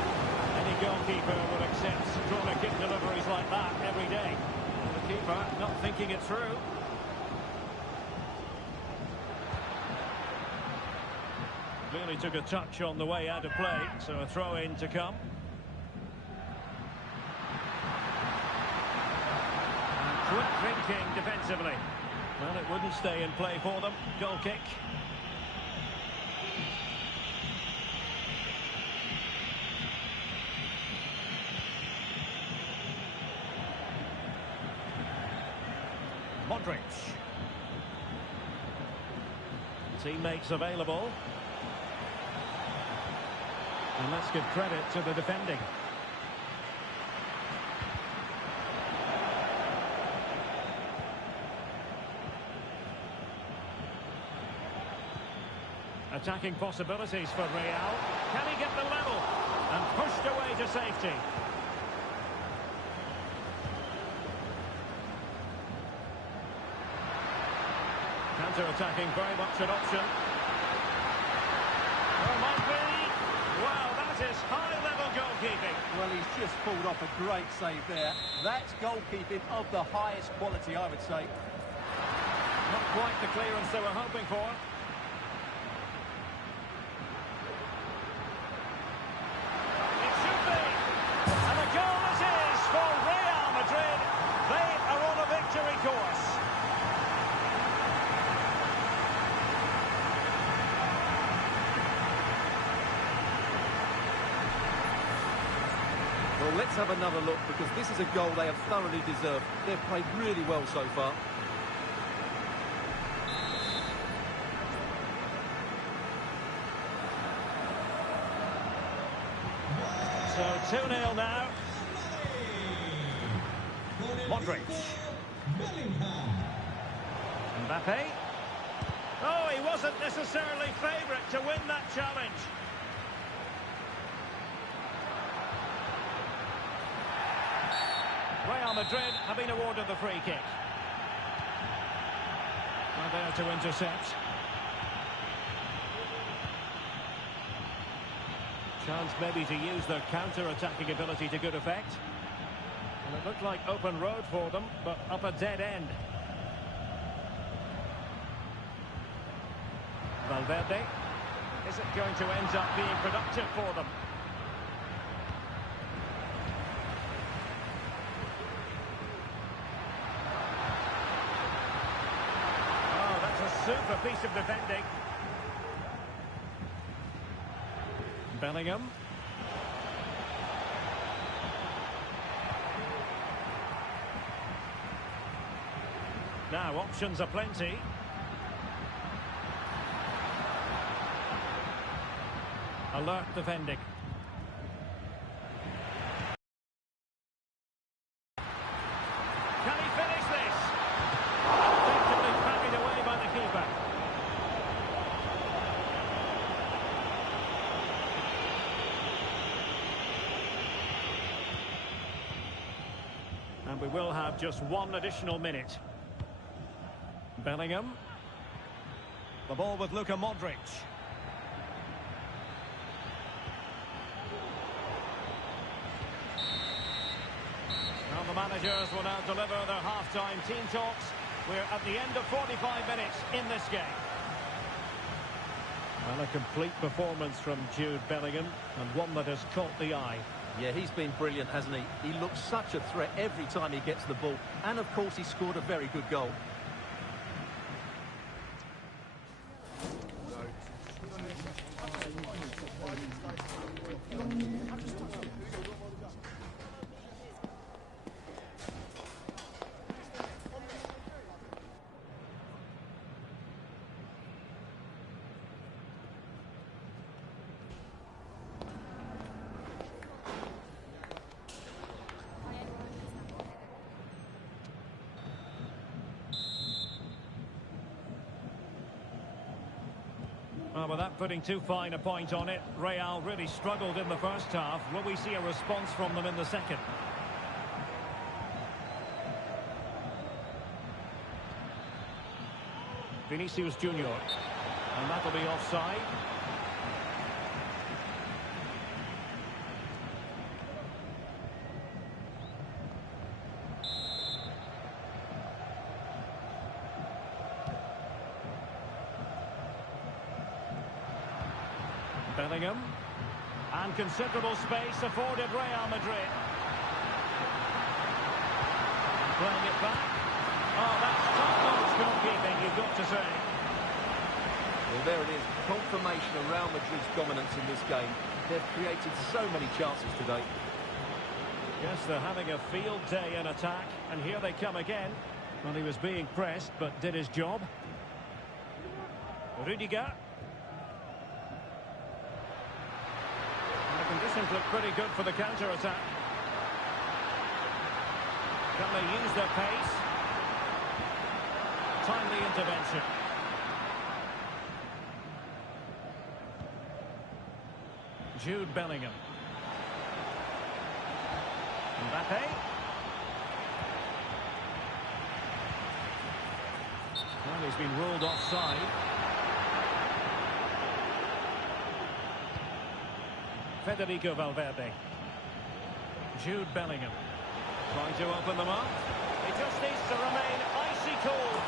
Any goalkeeper would accept corner kick deliveries like that every day. The keeper not thinking it through. Clearly took a touch on the way out of play, so a throw-in to come. Quick thinking defensively. Well, it wouldn't stay in play for them. Goal kick. Modric. Teammates available. And let's give credit to the defending. Attacking possibilities for Real. Can he get the level? And pushed away to safety. Counter-attacking, very much an option. Oh, might be. Well, that is high-level goalkeeping. Well, he's just pulled off a great save there. That's goalkeeping of the highest quality, I would say. Not quite the clearance they were hoping for. It should be. And a goal it is for Real Madrid. They are on a victory course. Well, let's have another look, because this is a goal they have thoroughly deserved. They've played really well so far. So 2-0 now. Modric. Mbappe. Oh, he wasn't necessarily favourite to win that challenge. Real Madrid have been awarded the free kick. Well, there to intercept. Chance maybe to use their counter-attacking ability to good effect. And it looked like open road for them, but up a dead end. Valverde. Is it going to end up being productive for them? Super piece of defending. Bellingham. Now options are plenty. Alert defending. Can he finish this? Effectively parried away by the keeper. And we will have just one additional minute. Bellingham. The ball with Luka Modric. Well, the managers will now deliver their half-time team talks. We're at the end of 45 minutes in this game. Well, a complete performance from Jude Bellingham, and one that has caught the eye. Yeah, he's been brilliant, hasn't he? He looks such a threat every time he gets the ball. And, of course, he scored a very good goal. Well, without putting too fine a point on it, Real really struggled in the first half. Will we see a response from them in the second? Vinicius Junior. And that'll be offside. Bellingham. And considerable space afforded Real Madrid. Playing it back. Oh, that's top-notch goalkeeping, you've got to say. Well, there it is. Confirmation of Real Madrid's dominance in this game. They've created so many chances today. Yes, they're having a field day in attack, and here they come again. Well, he was being pressed, but did his job. Rudiger. And the conditions look pretty good for the counter-attack. Can they use their pace? Timely intervention. Jude Bellingham. Mbappe. Well, he's been ruled offside. Federico Valverde. Jude Bellingham. Trying to open them up. He just needs to remain icy cold.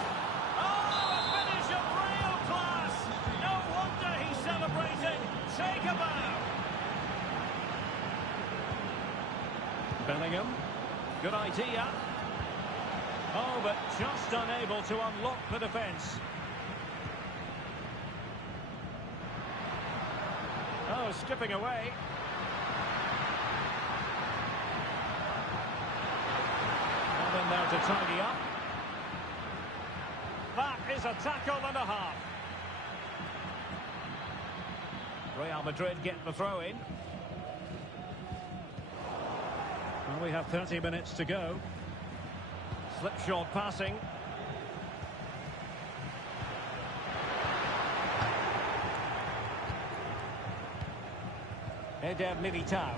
Oh, a finish of real class. No wonder he's celebrating. Take a bow. Bellingham. Good idea. Oh, but just unable to unlock the defence. Oh, skipping away. And then there to tidy up. That is a tackle and a half. Real Madrid get the throw in. Well, we have 30 minutes to go. Slipshod passing. Eder Militao.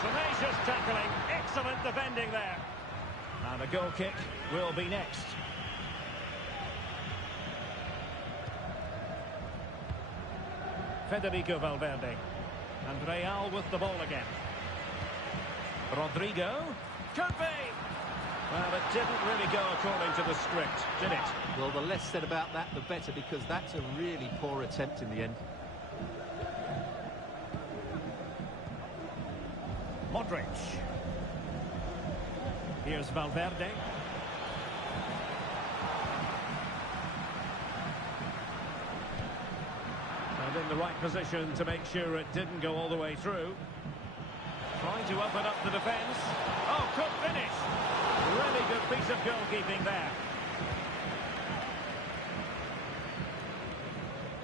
Tenacious tackling. Excellent defending there. And a goal kick will be next. Federico Valverde. And Real with the ball again. Rodrigo. Could be. Well, it didn't really go according to the script, did it? Well, the less said about that, the better, because that's a really poor attempt in the end. Modric. Here's Valverde. And in the right position to make sure it didn't go all the way through. Trying to open up the defence. Oh, could finish. Really good piece of goalkeeping there.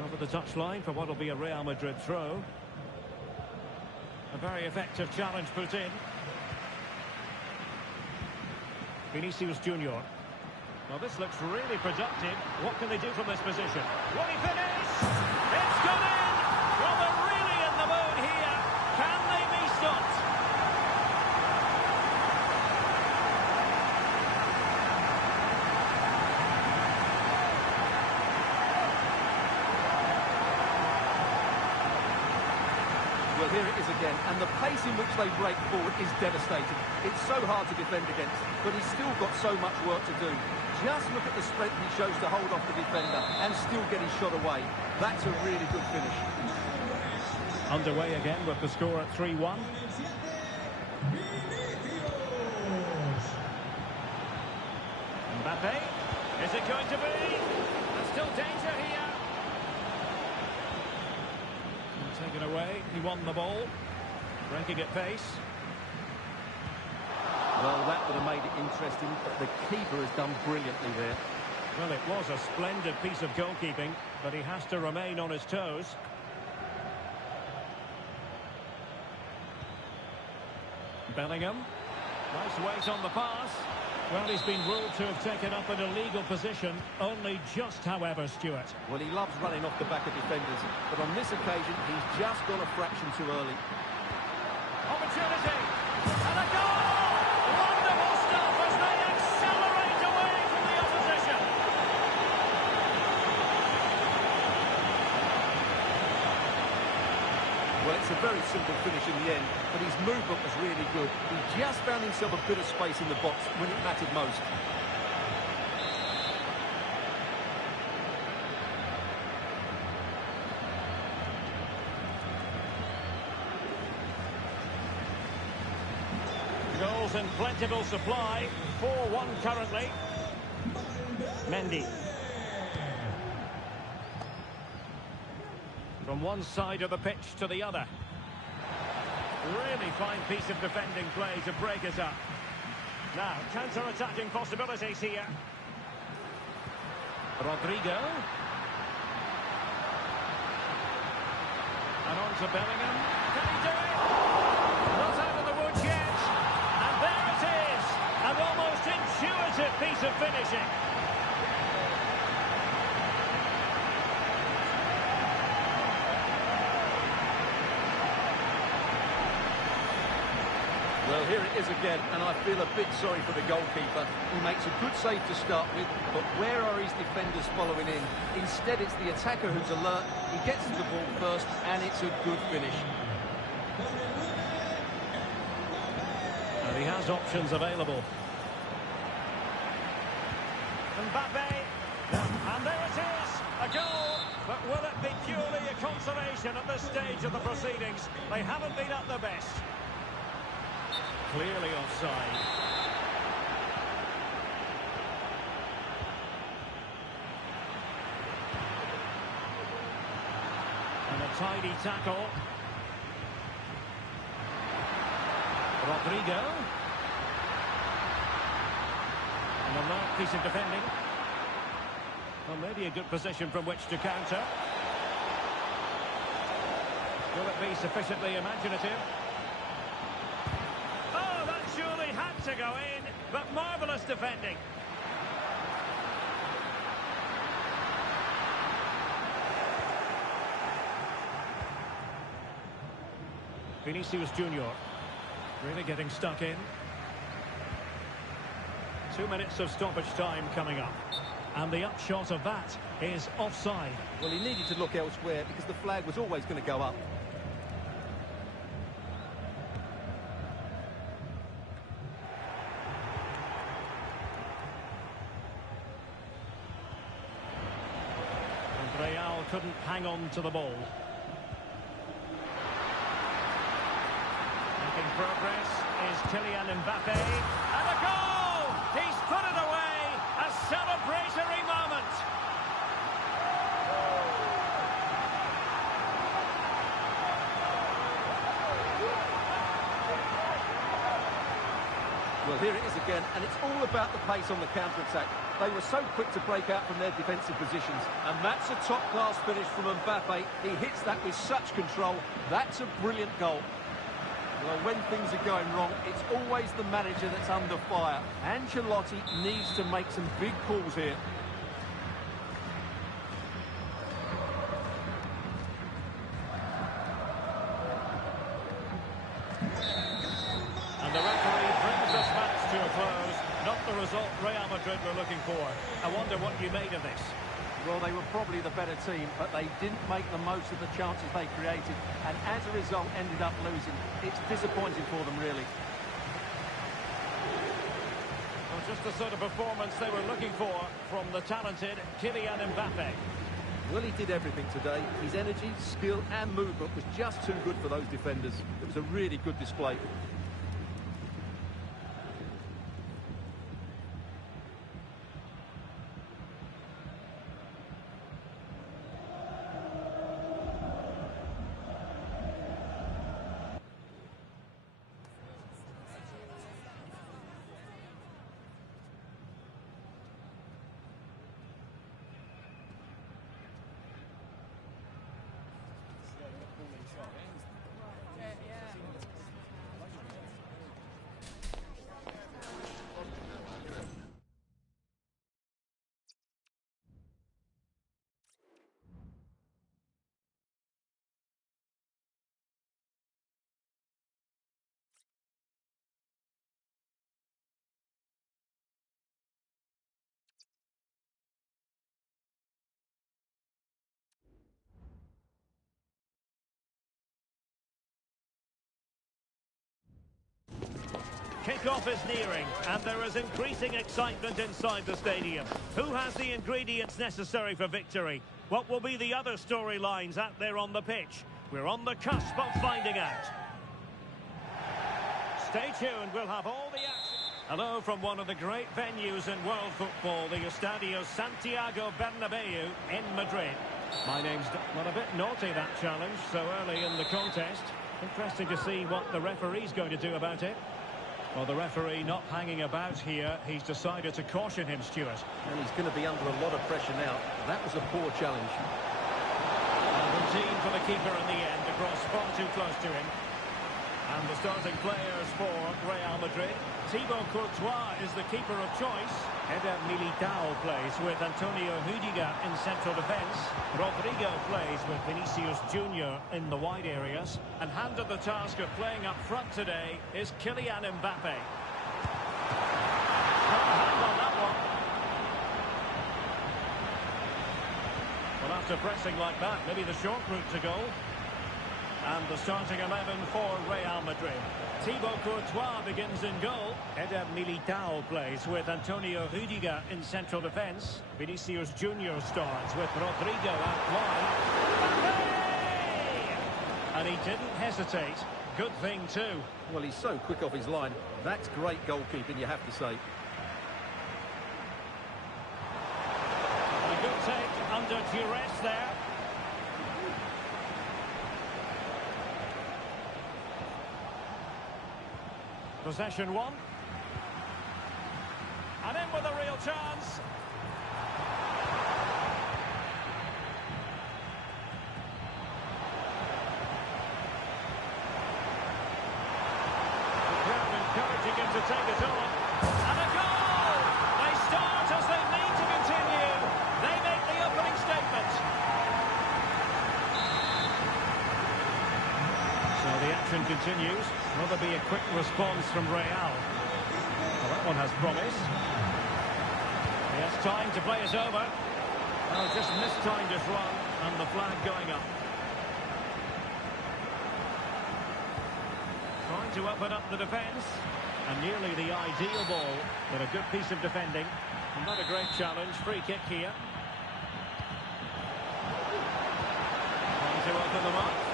Over the touchline for what will be a Real Madrid throw. A very effective challenge put in. Vinicius Junior. Well, this looks really productive. What can they do from this position? Will he finish? It's gone in! Well, they're really in the mood here. Can they be stopped? Well, here it is again, and the pace in which they break forward is devastating. It's so hard to defend against, but he's still got so much work to do. Just look at the strength he shows to hold off the defender and still get his shot away. That's a really good finish. Underway again with the score at 3-1. Mbappe. Is it going to be? There's still danger here. Taken away. He won the ball. Breaking at pace. Well, that would have made it interesting, but the keeper has done brilliantly there. Well, it was a splendid piece of goalkeeping, but he has to remain on his toes. Bellingham. Nice weight on the pass. Well, he's been ruled to have taken up an illegal position, only just, however, Stuart. Well, he loves running off the back of defenders, but on this occasion, he's just gone a fraction too early. Opportunity! And a goal! Wonderful stuff as they accelerate away from the opposition. Well, it's a very simple finish in the end, but his movement was really good. He just found himself a bit of space in the box when it mattered most. Goals in plentiful supply. 4-1 currently. Mendy. From one side of the pitch to the other. Really fine piece of defending play to break it up. Now, counter-attacking possibilities here. Rodrigo. And on to Bellingham. Can he do it? Not out of the woods yet. And there it is. An almost intuitive piece of finishing. Well, here it is again, and I feel a bit sorry for the goalkeeper. He makes a good save to start with, but where are his defenders following in? Instead, it's the attacker who's alert. He gets to the ball first, and it's a good finish. And he has options available. Mbappe. And there it is, a goal. But will it be purely a consolation at this stage of the proceedings? They haven't been at their best. Clearly offside. And a tidy tackle. Rodrigo. And a large piece of defending. Well, maybe a good position from which to counter. Will it be sufficiently imaginative? Surely had to go in, but marvellous defending. Vinicius Junior really getting stuck in. 2 minutes of stoppage time coming up. And the upshot of that is offside. Well, he needed to look elsewhere because the flag was always going to go up. Real couldn't hang on to the ball. Making progress is Kylian Mbappe. And a goal! He's put it away! A celebratory moment! Well, here it is again, and it's all about the pace on the counter-attack. They were so quick to break out from their defensive positions. And that's a top-class finish from Mbappe. He hits that with such control. That's a brilliant goal. Well, when things are going wrong, it's always the manager that's under fire. Ancelotti needs to make some big calls here. And the referee brings this match to a close. Not the result Real Madrid were looking for. I wonder what you made of this. Well, they were probably the better team, but they didn't make the most of the chances they created, and as a result ended up losing. It's disappointing for them, really. Well, just the sort of performance they were looking for from the talented Kylian Mbappe. Well, he did everything today. His energy, skill and movement was just too good for those defenders. It was a really good display. Kick-off is nearing, and there is increasing excitement inside the stadium. Who has the ingredients necessary for victory? What will be the other storylines out there on the pitch? We're on the cusp of finding out. Stay tuned, we'll have all the action. Hello from one of the great venues in world football, the Estadio Santiago Bernabeu in Madrid. My name's... Well, a bit naughty, that challenge, so early in the contest. Interesting to see what the referee's going to do about it. Well, the referee not hanging about here. He's decided to caution him, Stuart. And he's going to be under a lot of pressure now. That was a poor challenge. And routine for the keeper in the end, across far too close to him. And the starting players for Real Madrid. Thibaut Courtois is the keeper of choice. Eder Militao plays with Antonio Rudiger in central defence. Rodrigo plays with Vinicius Junior in the wide areas. And handed the task of playing up front today is Kylian Mbappe. Can't handle that one. Well, after pressing like that, maybe the short route to goal. And the starting 11 for Real Madrid. Thibaut Courtois begins in goal. Eder Militao plays with Antonio Rudiger in central defence. Vinicius Junior starts with Rodrigo out wide. And he didn't hesitate. Good thing too. Well, he's so quick off his line. That's great goalkeeping, you have to say. A good take under duress there. Possession one. And in with a real chance. The crowd encouraging him to take it on. And a goal! They start as they need to continue. They make the opening statement. So the action continues. Will there be a quick response from Real? Well, that one has promise. He has time to play it over. Oh, just mistimed his run, and the flag going up. Trying to open up the defence, and nearly the ideal ball, but a good piece of defending. And not a great challenge. Free kick here. Trying to open them up.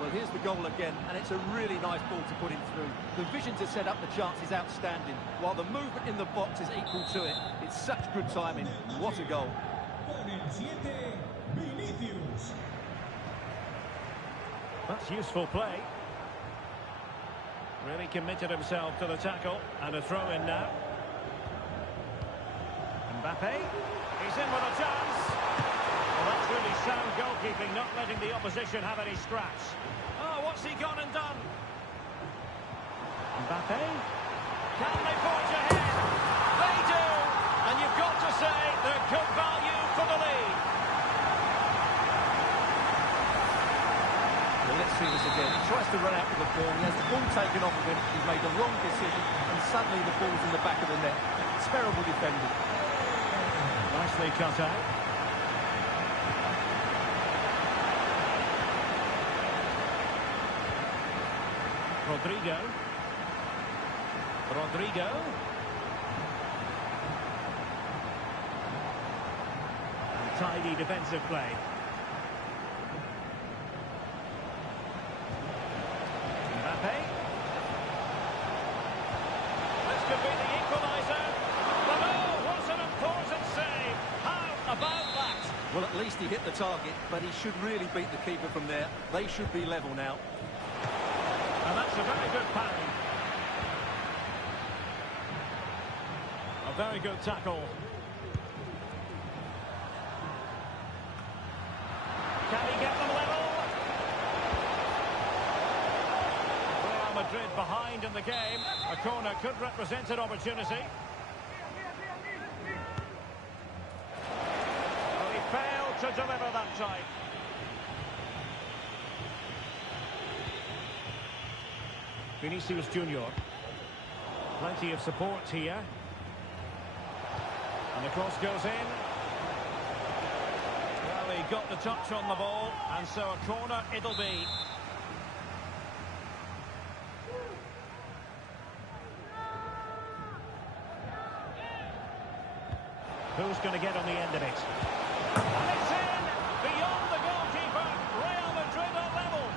Well, here's the goal again, and it's a really nice ball to put him through. The vision to set up the chance is outstanding, while the movement in the box is equal to it. It's such good timing. What a goal. That's useful play. Really committed himself to the tackle, and a throw in now. Mbappe, he's in with a chance. Well, that's really sound goalkeeping, not letting the opposition have any scraps. Oh, what's he gone and done? Mbappe, can they forge ahead? They do, and you've got to say they're good value for the lead. Well, let's see this again. He tries to run out with the ball. He has the ball taken off of him. He's made the wrong decision, and suddenly the ball's in the back of the net. Terrible defending. Nicely cut out. Rodrigo. And tidy defensive play. Mbappe. This could be the equaliser. But oh, what an important save. How about that? Well, at least he hit the target, but he should really beat the keeper from there. They should be level now. And that's a very good parry. A very good tackle. Can he get them level? Real Madrid behind in the game. A corner could represent an opportunity. Well, he failed to deliver that time. Vinicius Junior. Plenty of support here. And the cross goes in. Well, he got the touch on the ball, and so a corner it'll be. Who's going to get on the end of it? And it's in! Beyond the goalkeeper! Real Madrid are level!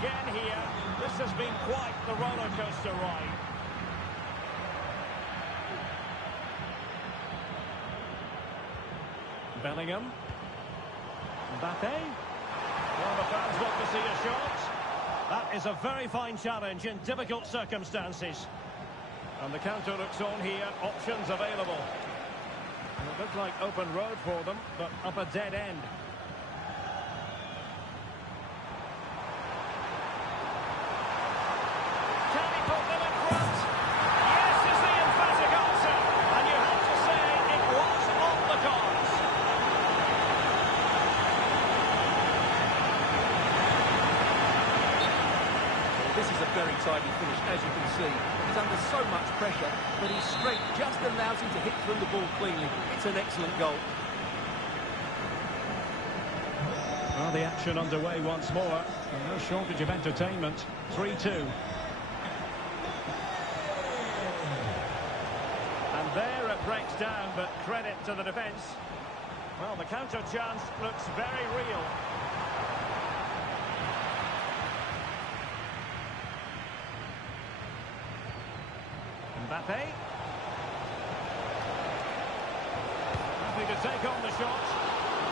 Again here, this has been quite the roller coaster ride. Bellingham. Mbappe. Well, the fans want to see a shot. That is a very fine challenge in difficult circumstances. And the counter looks on here, options available. And it looked like open road for them, but up a dead end. This is a very tidy finish, as you can see. He's under so much pressure, but his strength just allows him to hit through the ball cleanly. It's an excellent goal. Well, the action underway once more. And no shortage of entertainment. 3-2. And there it breaks down, but credit to the defence. Well, the counter chance looks very real. Mbappe. Happy to take on the shot.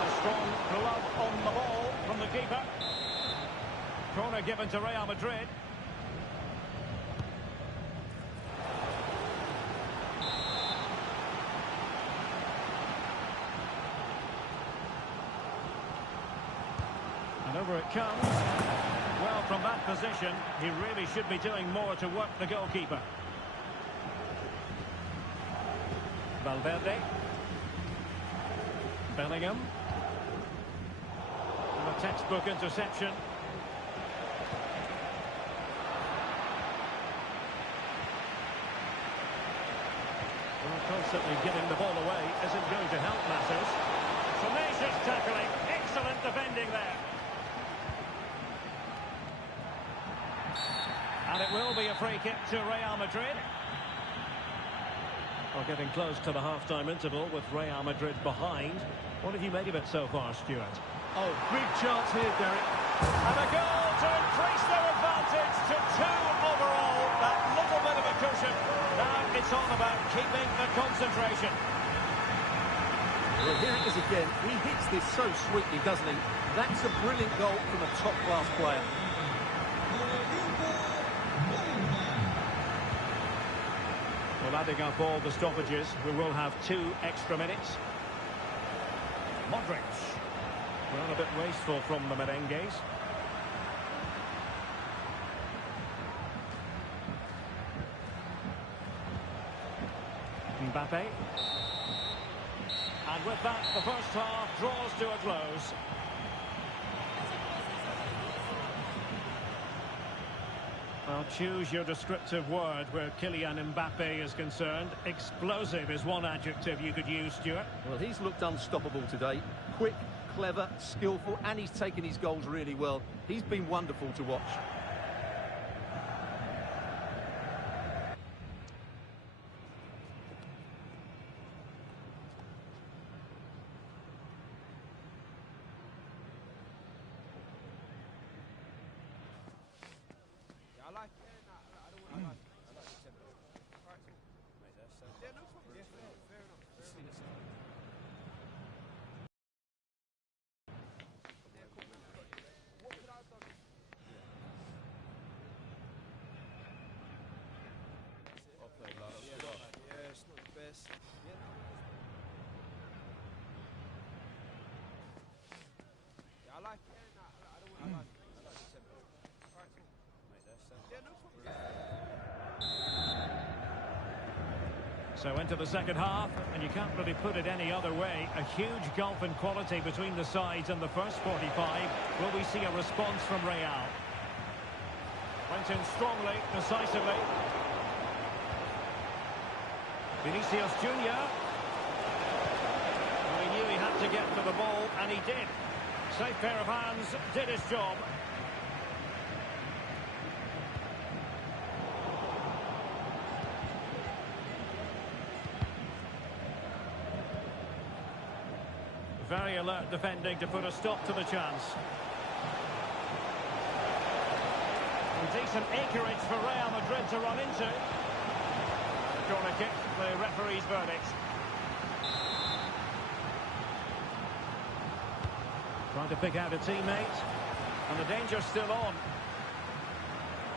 A strong glove on the ball from the keeper. Corner given to Real Madrid. And over it comes. Well, from that position, he really should be doing more to work the goalkeeper. Valverde. Bellingham. And a textbook interception. Well, constantly giving the ball away isn't going to help matters. Tenacious tackling. Excellent defending there. And it will be a free kick to Real Madrid. Well, getting close to the half-time interval with Real Madrid behind. What have you made of it so far, Stuart? Oh, big chance here, Derek. And a goal to increase their advantage to 2 overall. That little bit of a cushion. Now it's all about keeping the concentration. Well, here it is again. He hits this so sweetly, doesn't he? That's a brilliant goal from a top-class player. Well, adding up all the stoppages, we will have 2 extra minutes. Modric. Well, a bit wasteful from the merengues. Mbappe. And with that, the first half draws to a close. Well, choose your descriptive word where Kylian Mbappe is concerned. Explosive is one adjective you could use, Stuart. Well, he's looked unstoppable today. Quick, clever, skillful, and he's taken his goals really well. He's been wonderful to watch. So into the second half, and you can't really put it any other way. A huge gulf in quality between the sides in the first 45. Will we see a response from Real? Went in strongly, decisively. Vinicius Junior. Well, he knew he had to get to the ball, and he did. Safe pair of hands, did his job. Very alert defending to put a stop to the chance. And decent acreage for Real Madrid to run into. Corner kick, the referee's verdict. Trying to pick out a teammate. And the danger's still on.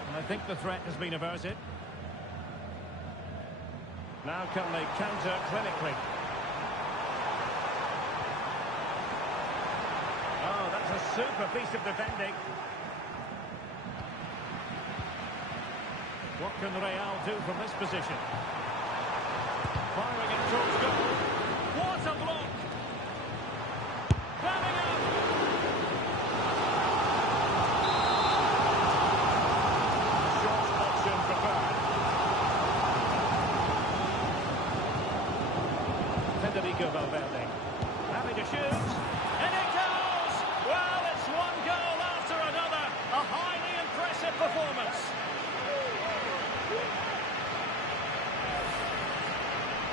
And I think the threat has been averted. Now can they counter clinically? Oh, that's a super piece of defending. What can Real do from this position? Firing it towards goal. What a block! Bellingham! Short option preferred. Federico Valverde. Happy to shoot. And it goes! Well, it's one goal after another. A highly impressive performance.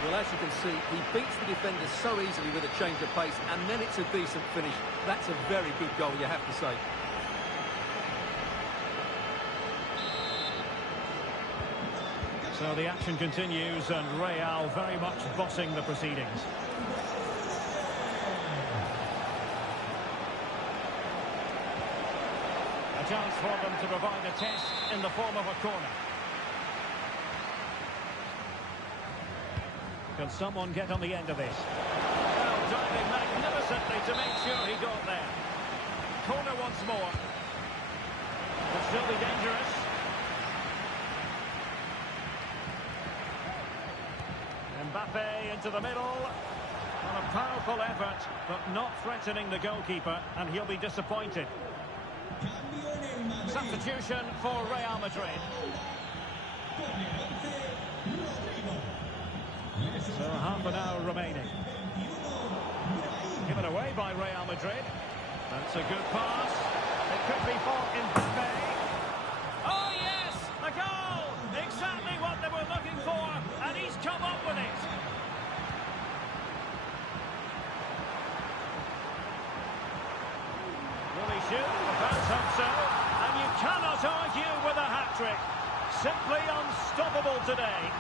Well, as you can see, he beats the defender so easily with a change of pace, and then it's a decent finish. That's a very good goal, you have to say. So the action continues, and Real very much bossing the proceedings. A chance for them to provide a test in the form of a corner. Can someone get on the end of this? Well, diving magnificently to make sure he got there. Corner once more. Could still be dangerous. Mbappe into the middle. On a powerful effort, but not threatening the goalkeeper, and he'll be disappointed. Substitution for Real Madrid. So half an hour remaining. Given away by Real Madrid. That's a good pass. It could be for Mbappe. Oh yes, a goal! Exactly what they were looking for, and he's come up with it. Will he shoot? The fans hope so. And you cannot argue with a hat-trick. Simply unstoppable today.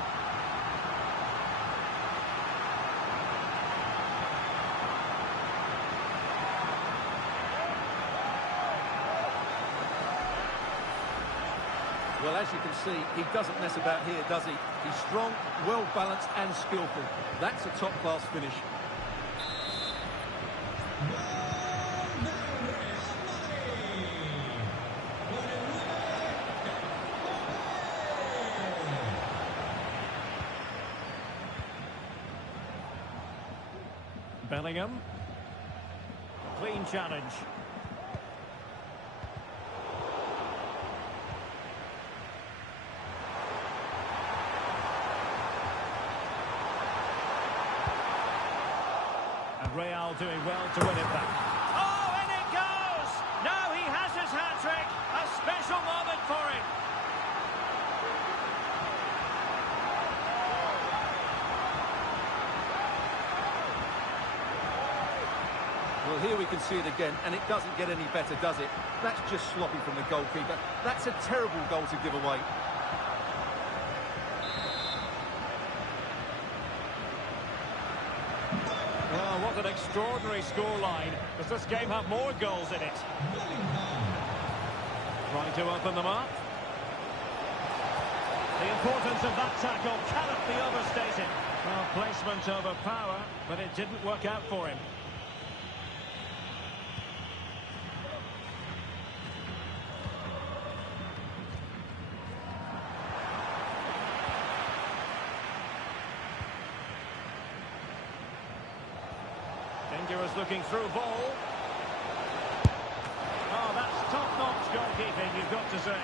Well, as you can see, he doesn't mess about here, does he? He's strong, well-balanced and skillful. That's a top-class finish. Bellingham. Clean challenge. And Real doing well to win it back. Oh, and it goes! Now he has his hat-trick. A special moment for him. Well, here we can see it again, and it doesn't get any better, does it? That's just sloppy from the goalkeeper. That's a terrible goal to give away. Well, what an extraordinary scoreline. Does this game have more goals in it? Trying to open them up. The importance of that tackle cannot be overstated. Well, placement over power, but it didn't work out for him. Dangerous looking through ball. Oh, that's top-notch goalkeeping, you've got to say.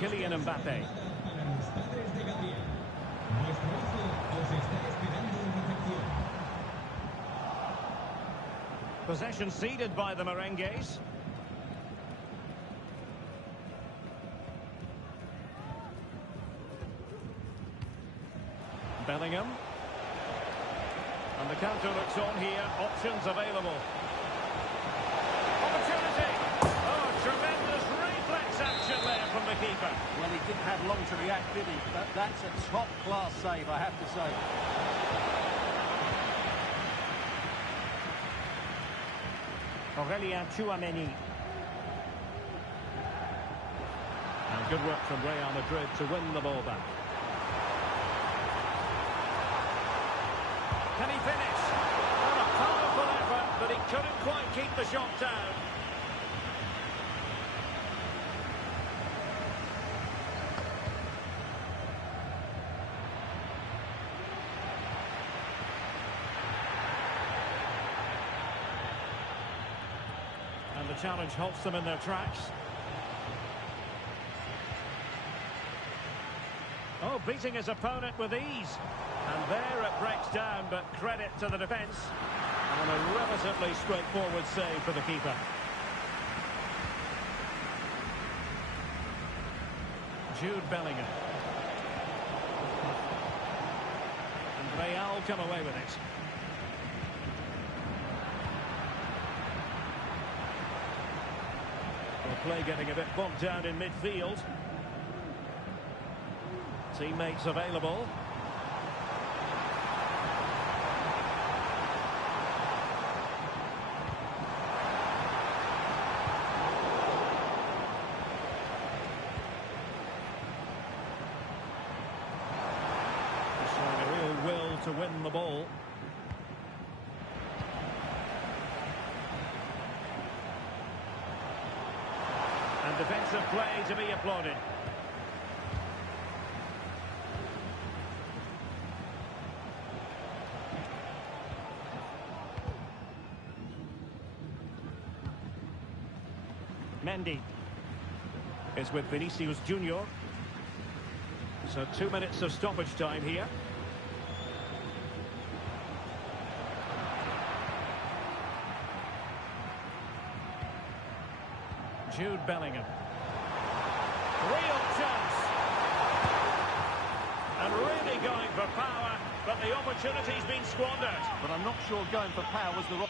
Kylian Mbappe. Possession ceded by the Merengues. Bellingham. And the counter looks on here. Options available. Opportunity. Oh, tremendous reflex action there from the keeper. Well, he didn't have long to react, did he? But that's a top-class save, I have to say. Aurelien Tchouameni. And good work from Real Madrid to win the ball back. Can he finish? What a powerful effort, but he couldn't quite keep the shot down. And the challenge halts them in their tracks. Oh, beating his opponent with ease. And there it breaks down, but credit to the defence. And a relatively straightforward save for the keeper. Jude Bellingham. And Real come away with it. The play getting a bit bogged down in midfield. Teammates available. Showing a real will to win the ball. And defensive play to be applauded. Mendy is with Vinicius Junior. So 2 minutes of stoppage time here. Jude Bellingham. Real chance. And really going for power, but the opportunity's been squandered. But I'm not sure going for power was the right...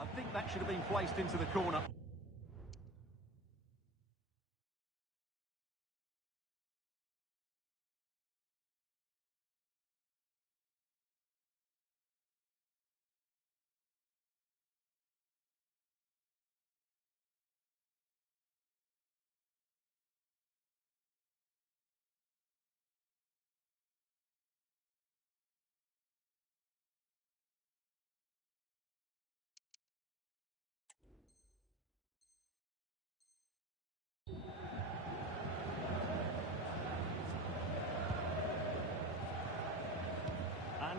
I think that should have been placed into the corner.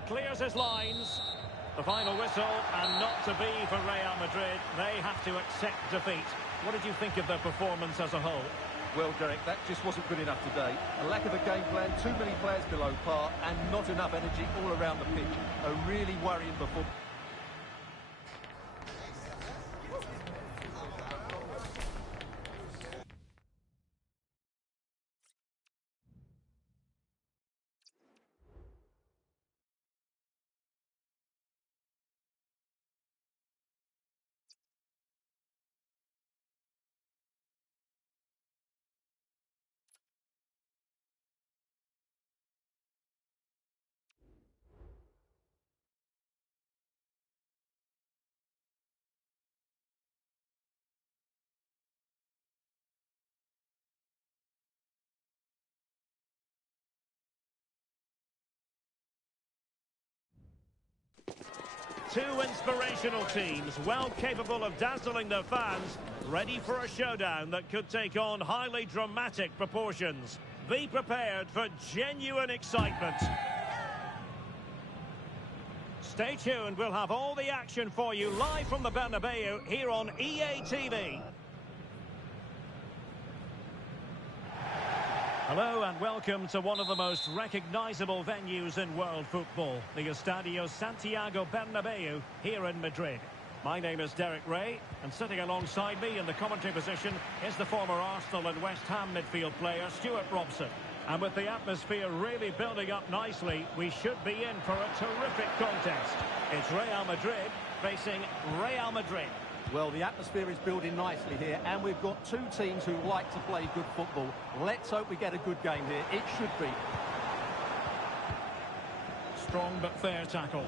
and clears his lines. The final whistle, and not to be for Real Madrid. They have to accept defeat. What did you think of their performance as a whole? Well, Derek, that just wasn't good enough today. A lack of a game plan, too many players below par, and not enough energy all around the pitch. A really worrying performance. Two inspirational teams, well capable of dazzling their fans, ready for a showdown that could take on highly dramatic proportions. Be prepared for genuine excitement. Stay tuned, we'll have all the action for you live from the Bernabeu here on EA TV. Hello and welcome to one of the most recognisable venues in world football, the Estadio Santiago Bernabeu here in Madrid. My name is Derek Ray, and sitting alongside me in the commentary position is the former Arsenal and West Ham midfield player Stuart Robson. And with the atmosphere really building up nicely, we should be in for a terrific contest. It's Real Madrid facing Real Madrid. Well, the atmosphere is building nicely here, and we've got two teams who like to play good football. Let's hope we get a good game here. It should be. Strong but fair tackle.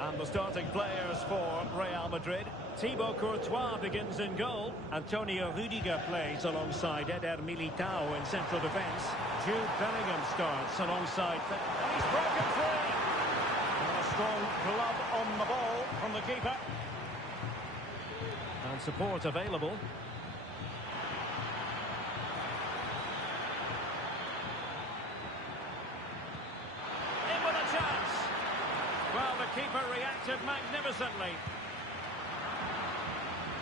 And the starting players for Real Madrid. Thibaut Courtois begins in goal. Antonio Rudiger plays alongside Eder Militao in central defence. Jude Bellingham starts alongside... And he's broken free! And a strong glove on the ball from the keeper. And support available. In with a chance. Well, the keeper reacted magnificently.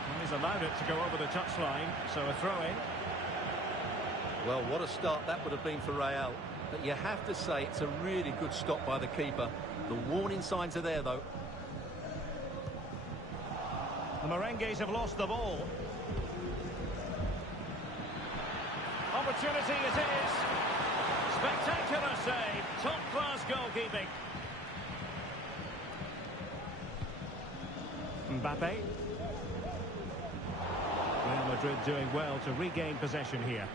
And he's allowed it to go over the touchline, so a throw-in. Well, what a start that would have been for Real. But you have to say it's a really good stop by the keeper. The warning signs are there, though. The Merengues have lost the ball. Opportunity it is. Spectacular save. Top-class goalkeeping. Mbappe. Real Madrid doing well to regain possession here.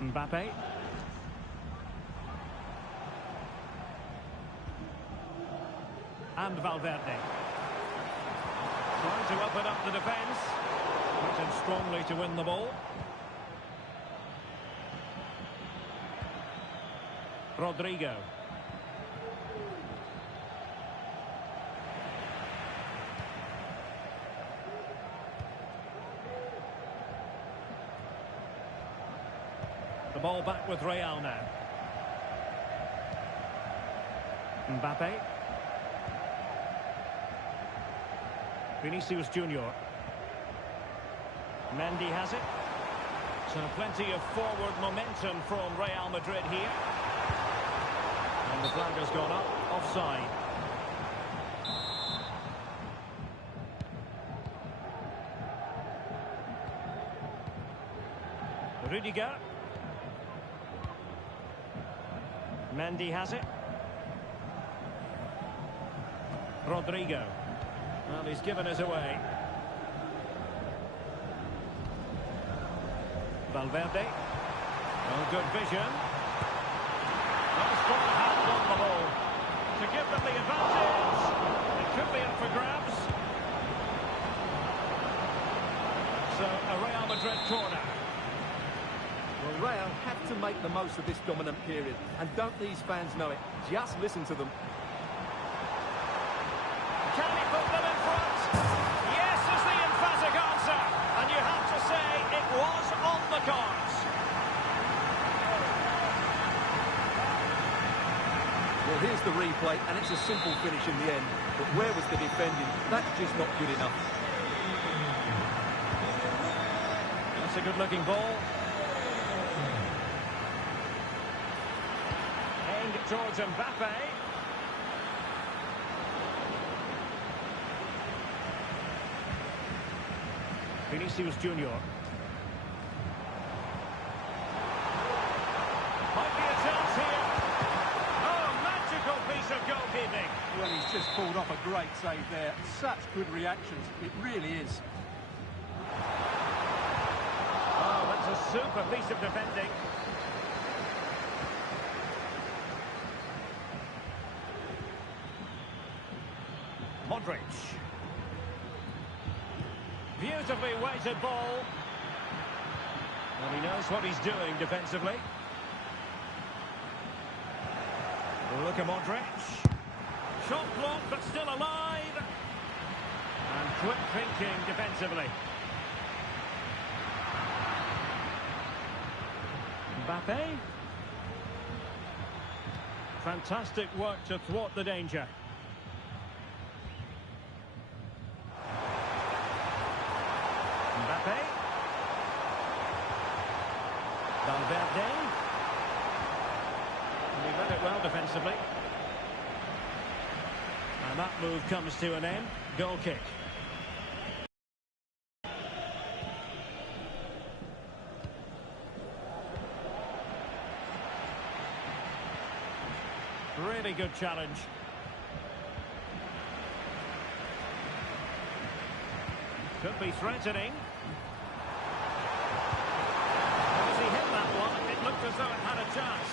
Mbappe. And Valverde. Trying to open up the defence. Went in strongly to win the ball. Rodrigo. The ball back with Real now. Mbappe. Vinicius Junior. Mendy has it. So plenty of forward momentum from Real Madrid here. And the flag has gone up. Offside. Rudiger. Mendy has it. Rodrigo. Well, he's given us away. Valverde. Well, good vision. Well, strong hand on the ball. To give them the advantage. It could be up for grabs. So, a Real Madrid corner. Well, Real have to make the most of this dominant period. And don't these fans know it? Just listen to them. Can he put them in front? Yes, is the emphatic answer. Well, here's the replay, and it's a simple finish in the end. But where was the defending? That's just not good enough. That's a good-looking ball. Aimed towards Mbappe. Vinicius Junior. Might be a chance here. Oh, magical piece of goalkeeping. Well, he's just pulled off a great save there. Such good reactions. It really is. Oh, that's a super piece of defending. Modric. Beautifully weighted ball. Well, he knows what he's doing defensively. Look at Modric. Shot blocked, but still alive. And quick thinking defensively. Mbappe. Fantastic work to thwart the danger. Mbappe. Valverde. He read it well defensively. And that move comes to an end. Goal kick. Really good challenge. Could be threatening. As he hit that one, it looked as though it had a chance.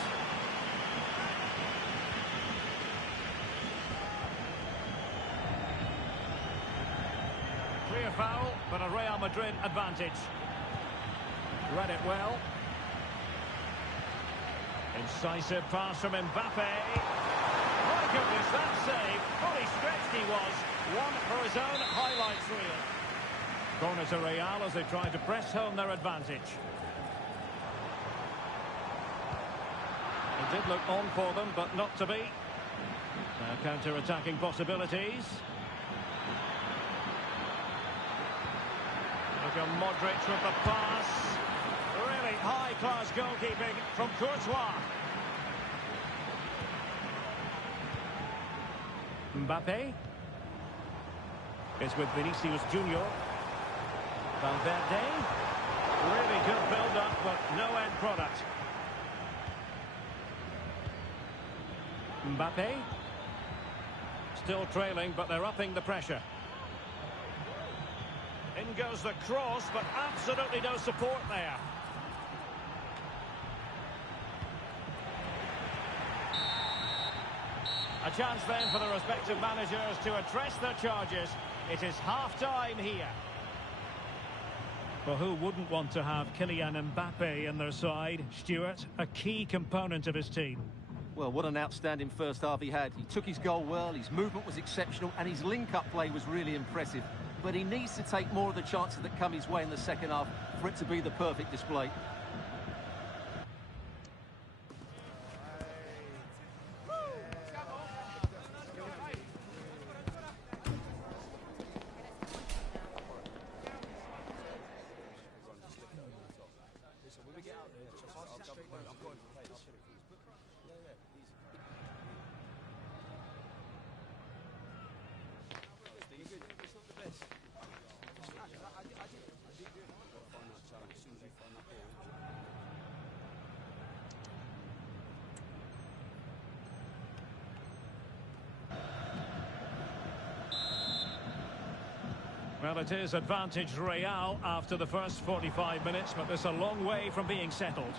Clear foul, but a Real Madrid advantage. Read it well. Incisive pass from Mbappe. My goodness, that save. Fully stretched he was. One for his own highlights reel. Corner to Real as they try to press home their advantage. It did look on for them, but not to be. Now counter-attacking possibilities. Look at Modric with the pass. Really high-class goalkeeping from Courtois. Mbappe. It's with Vinicius Junior. Valverde. Really good build-up, but no end product. Mbappe. Still trailing, but they're upping the pressure. In goes the cross, but absolutely no support there. A chance then for the respective managers to address their charges. It is half-time here. Well, who wouldn't want to have Kylian Mbappe in their side? Stuart, a key component of his team. Well, what an outstanding first half he had. He took his goal well, his movement was exceptional, and his link-up play was really impressive. But he needs to take more of the chances that come his way in the second half for it to be the perfect display. Well, it is advantage Real after the first 45 minutes, but there's a long way from being settled.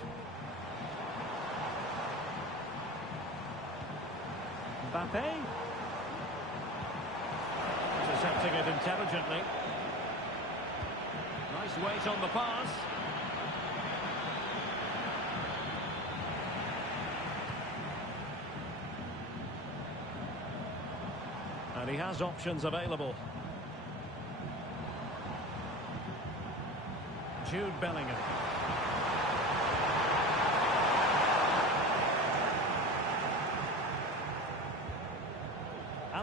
Mbappe. Intercepting it intelligently. Nice weight on the pass. And he has options available. Jude Bellingham.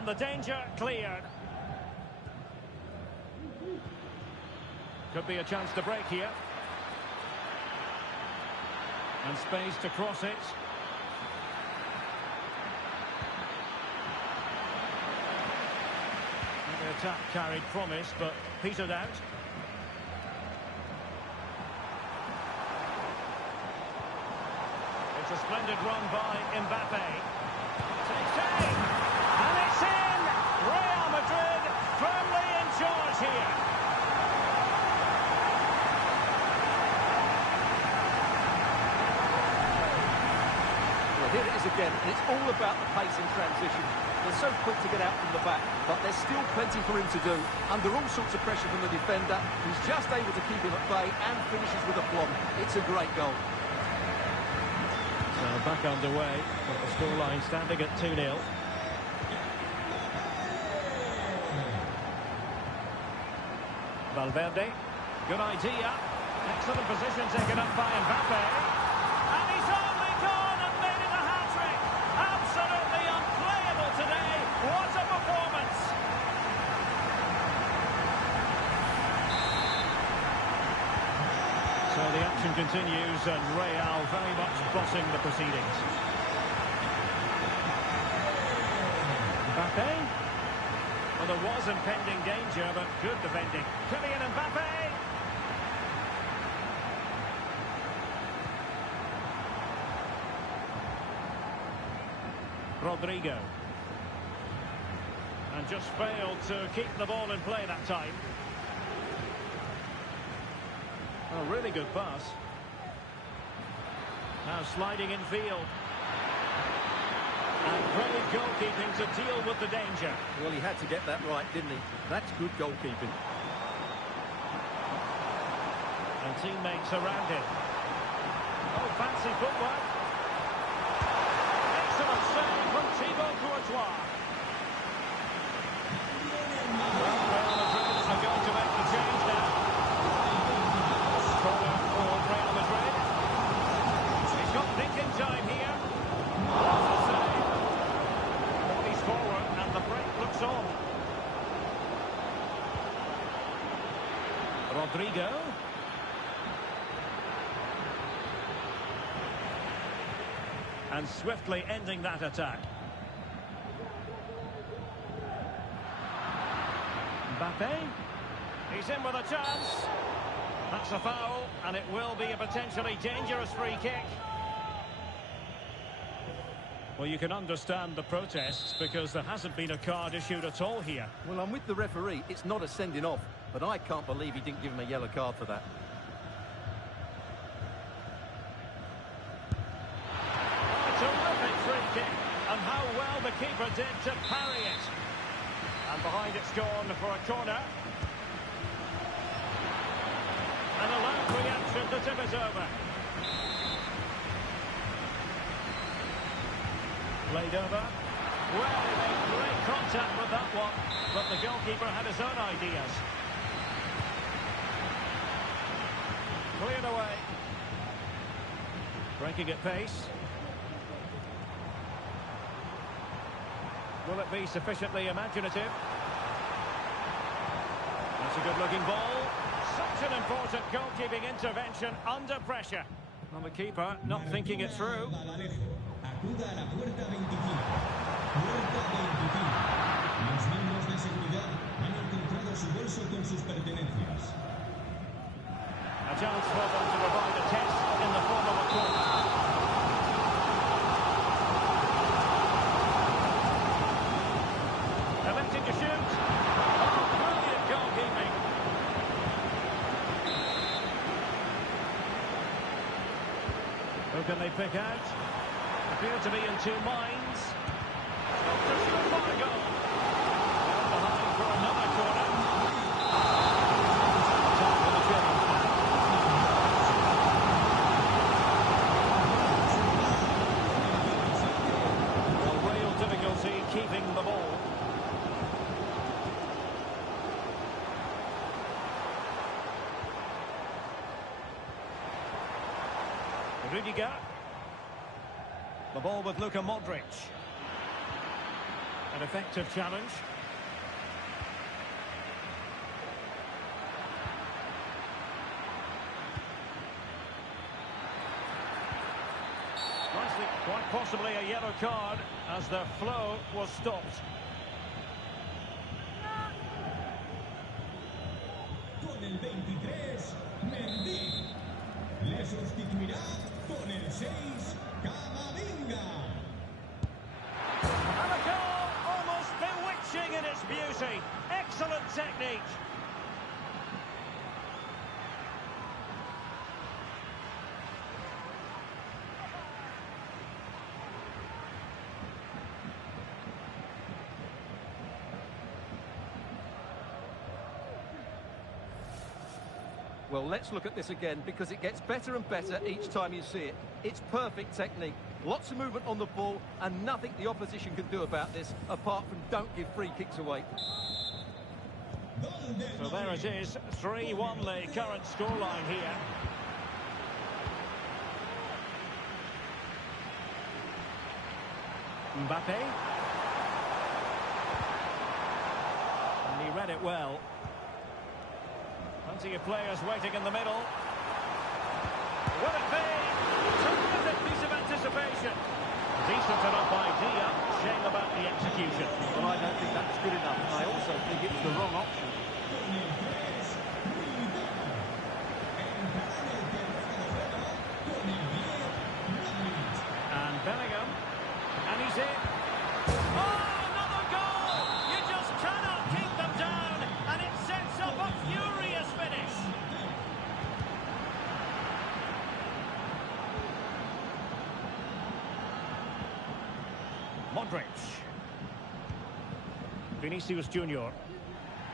And the danger cleared. Could be a chance to break here. And space to cross it. And the attack carried promise, but petered out. It's a splendid run by Mbappe. Takes aim! And it's in! Real Madrid firmly in charge here. Here it is again, and it's all about the pace in transition. They're so quick to get out from the back, but there's still plenty for him to do. Under all sorts of pressure from the defender, he's just able to keep him at bay and finishes with aplomb. It's a great goal. So back underway, with the scoreline standing at 2-0. Valverde, good idea. Excellent position taken up by Mbappe. And he's only gone and made it a hat-trick. Absolutely unplayable today. What a performance. So the action continues and Real very much bossing the proceedings. Mbappe. Well, there was impending danger, but good defending. Kylian Mbappe. Rodrigo. And just failed to keep the ball in play that time. A really good pass. Now sliding in field. And great goalkeeping to deal with the danger. Well, he had to get that right, didn't he? That's good goalkeeping. And teammates around him. Oh, fancy footwork. Excellent save from Thibaut Courtois. Well, Real Madrid are going to make the change now. Corner for Real Madrid. He's got thinking time here. What a save. Bodies forward and the break looks on. Rodrigo. And swiftly ending that attack. Mbappe. He's in with a chance. That's a foul, and it will be a potentially dangerous free kick. Well, you can understand the protests because there hasn't been a card issued at all here. Well, I'm with the referee. It's not a sending off, but I can't believe he didn't give him a yellow card for that. Terrific free kick, and how well the keeper did to parry it. And behind it's gone for a corner. And a loud reaction to tip it over. Played over. Well, he made great contact with that one, but the goalkeeper had his own ideas. Cleared away. Breaking at pace. Will it be sufficiently imaginative? That's a good-looking ball. Such an important goalkeeping intervention under pressure. Well, the keeper not thinking it through. Acuda a la puerta 25. Puerta 25. Los miembros de seguridad han encontrado su bolso con sus pertenencias. A chance for them to provide a test in the form of a corner. Electing to shoot. Oh, brilliant goalkeeping. Who can they pick out? Appear to be in two minds. Not to shoot for a goal. Behind for another corner. Time for the change now. Well, real difficulty keeping the ball. Rudiger. The ball with Luka Modric. An effective challenge. Quite possibly a yellow card as their flow was stopped. Con el 23, Mendy. Le sustituirá con el 6, Camavinga. And a goal almost bewitching in its beauty. Excellent technique. Well, let's look at this again because it gets better and better each time you see it. It's perfect technique, lots of movement on the ball, and nothing the opposition can do about this apart from don't give free kicks away. So there it is, 3-1 the current scoreline here. Mbappe. And he read it well. Plenty of players waiting in the middle. Will it be? Terrific piece of anticipation. Decent enough idea. Shame about the execution. Well, I don't think that's good enough. I also think it was the wrong option. And Bellingham. And he's in. Oh, another goal! You just cannot keep them down. And it sets up a furious finish. Modric. Vinicius Junior.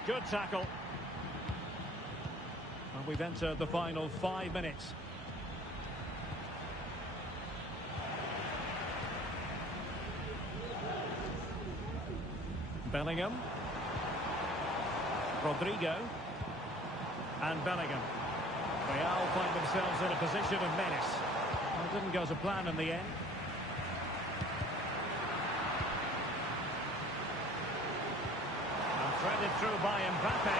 Good tackle. And we've entered the final 5 minutes. Bellingham. Rodrigo. And Bellingham. Real find themselves in a position of menace. Well, it didn't go to plan in the end. And threaded through by Mbappe.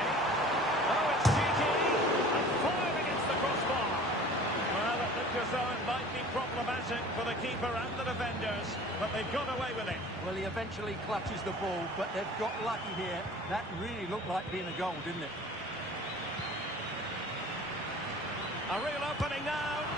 Oh, it's cheeky. And fired against the crossbar. Well, it looked as though it might be problematic for the keeper and the defenders, but they've got away with it. Well, he eventually clutches the ball, but they've got lucky here. That really looked like being a goal, didn't it? A real opening now.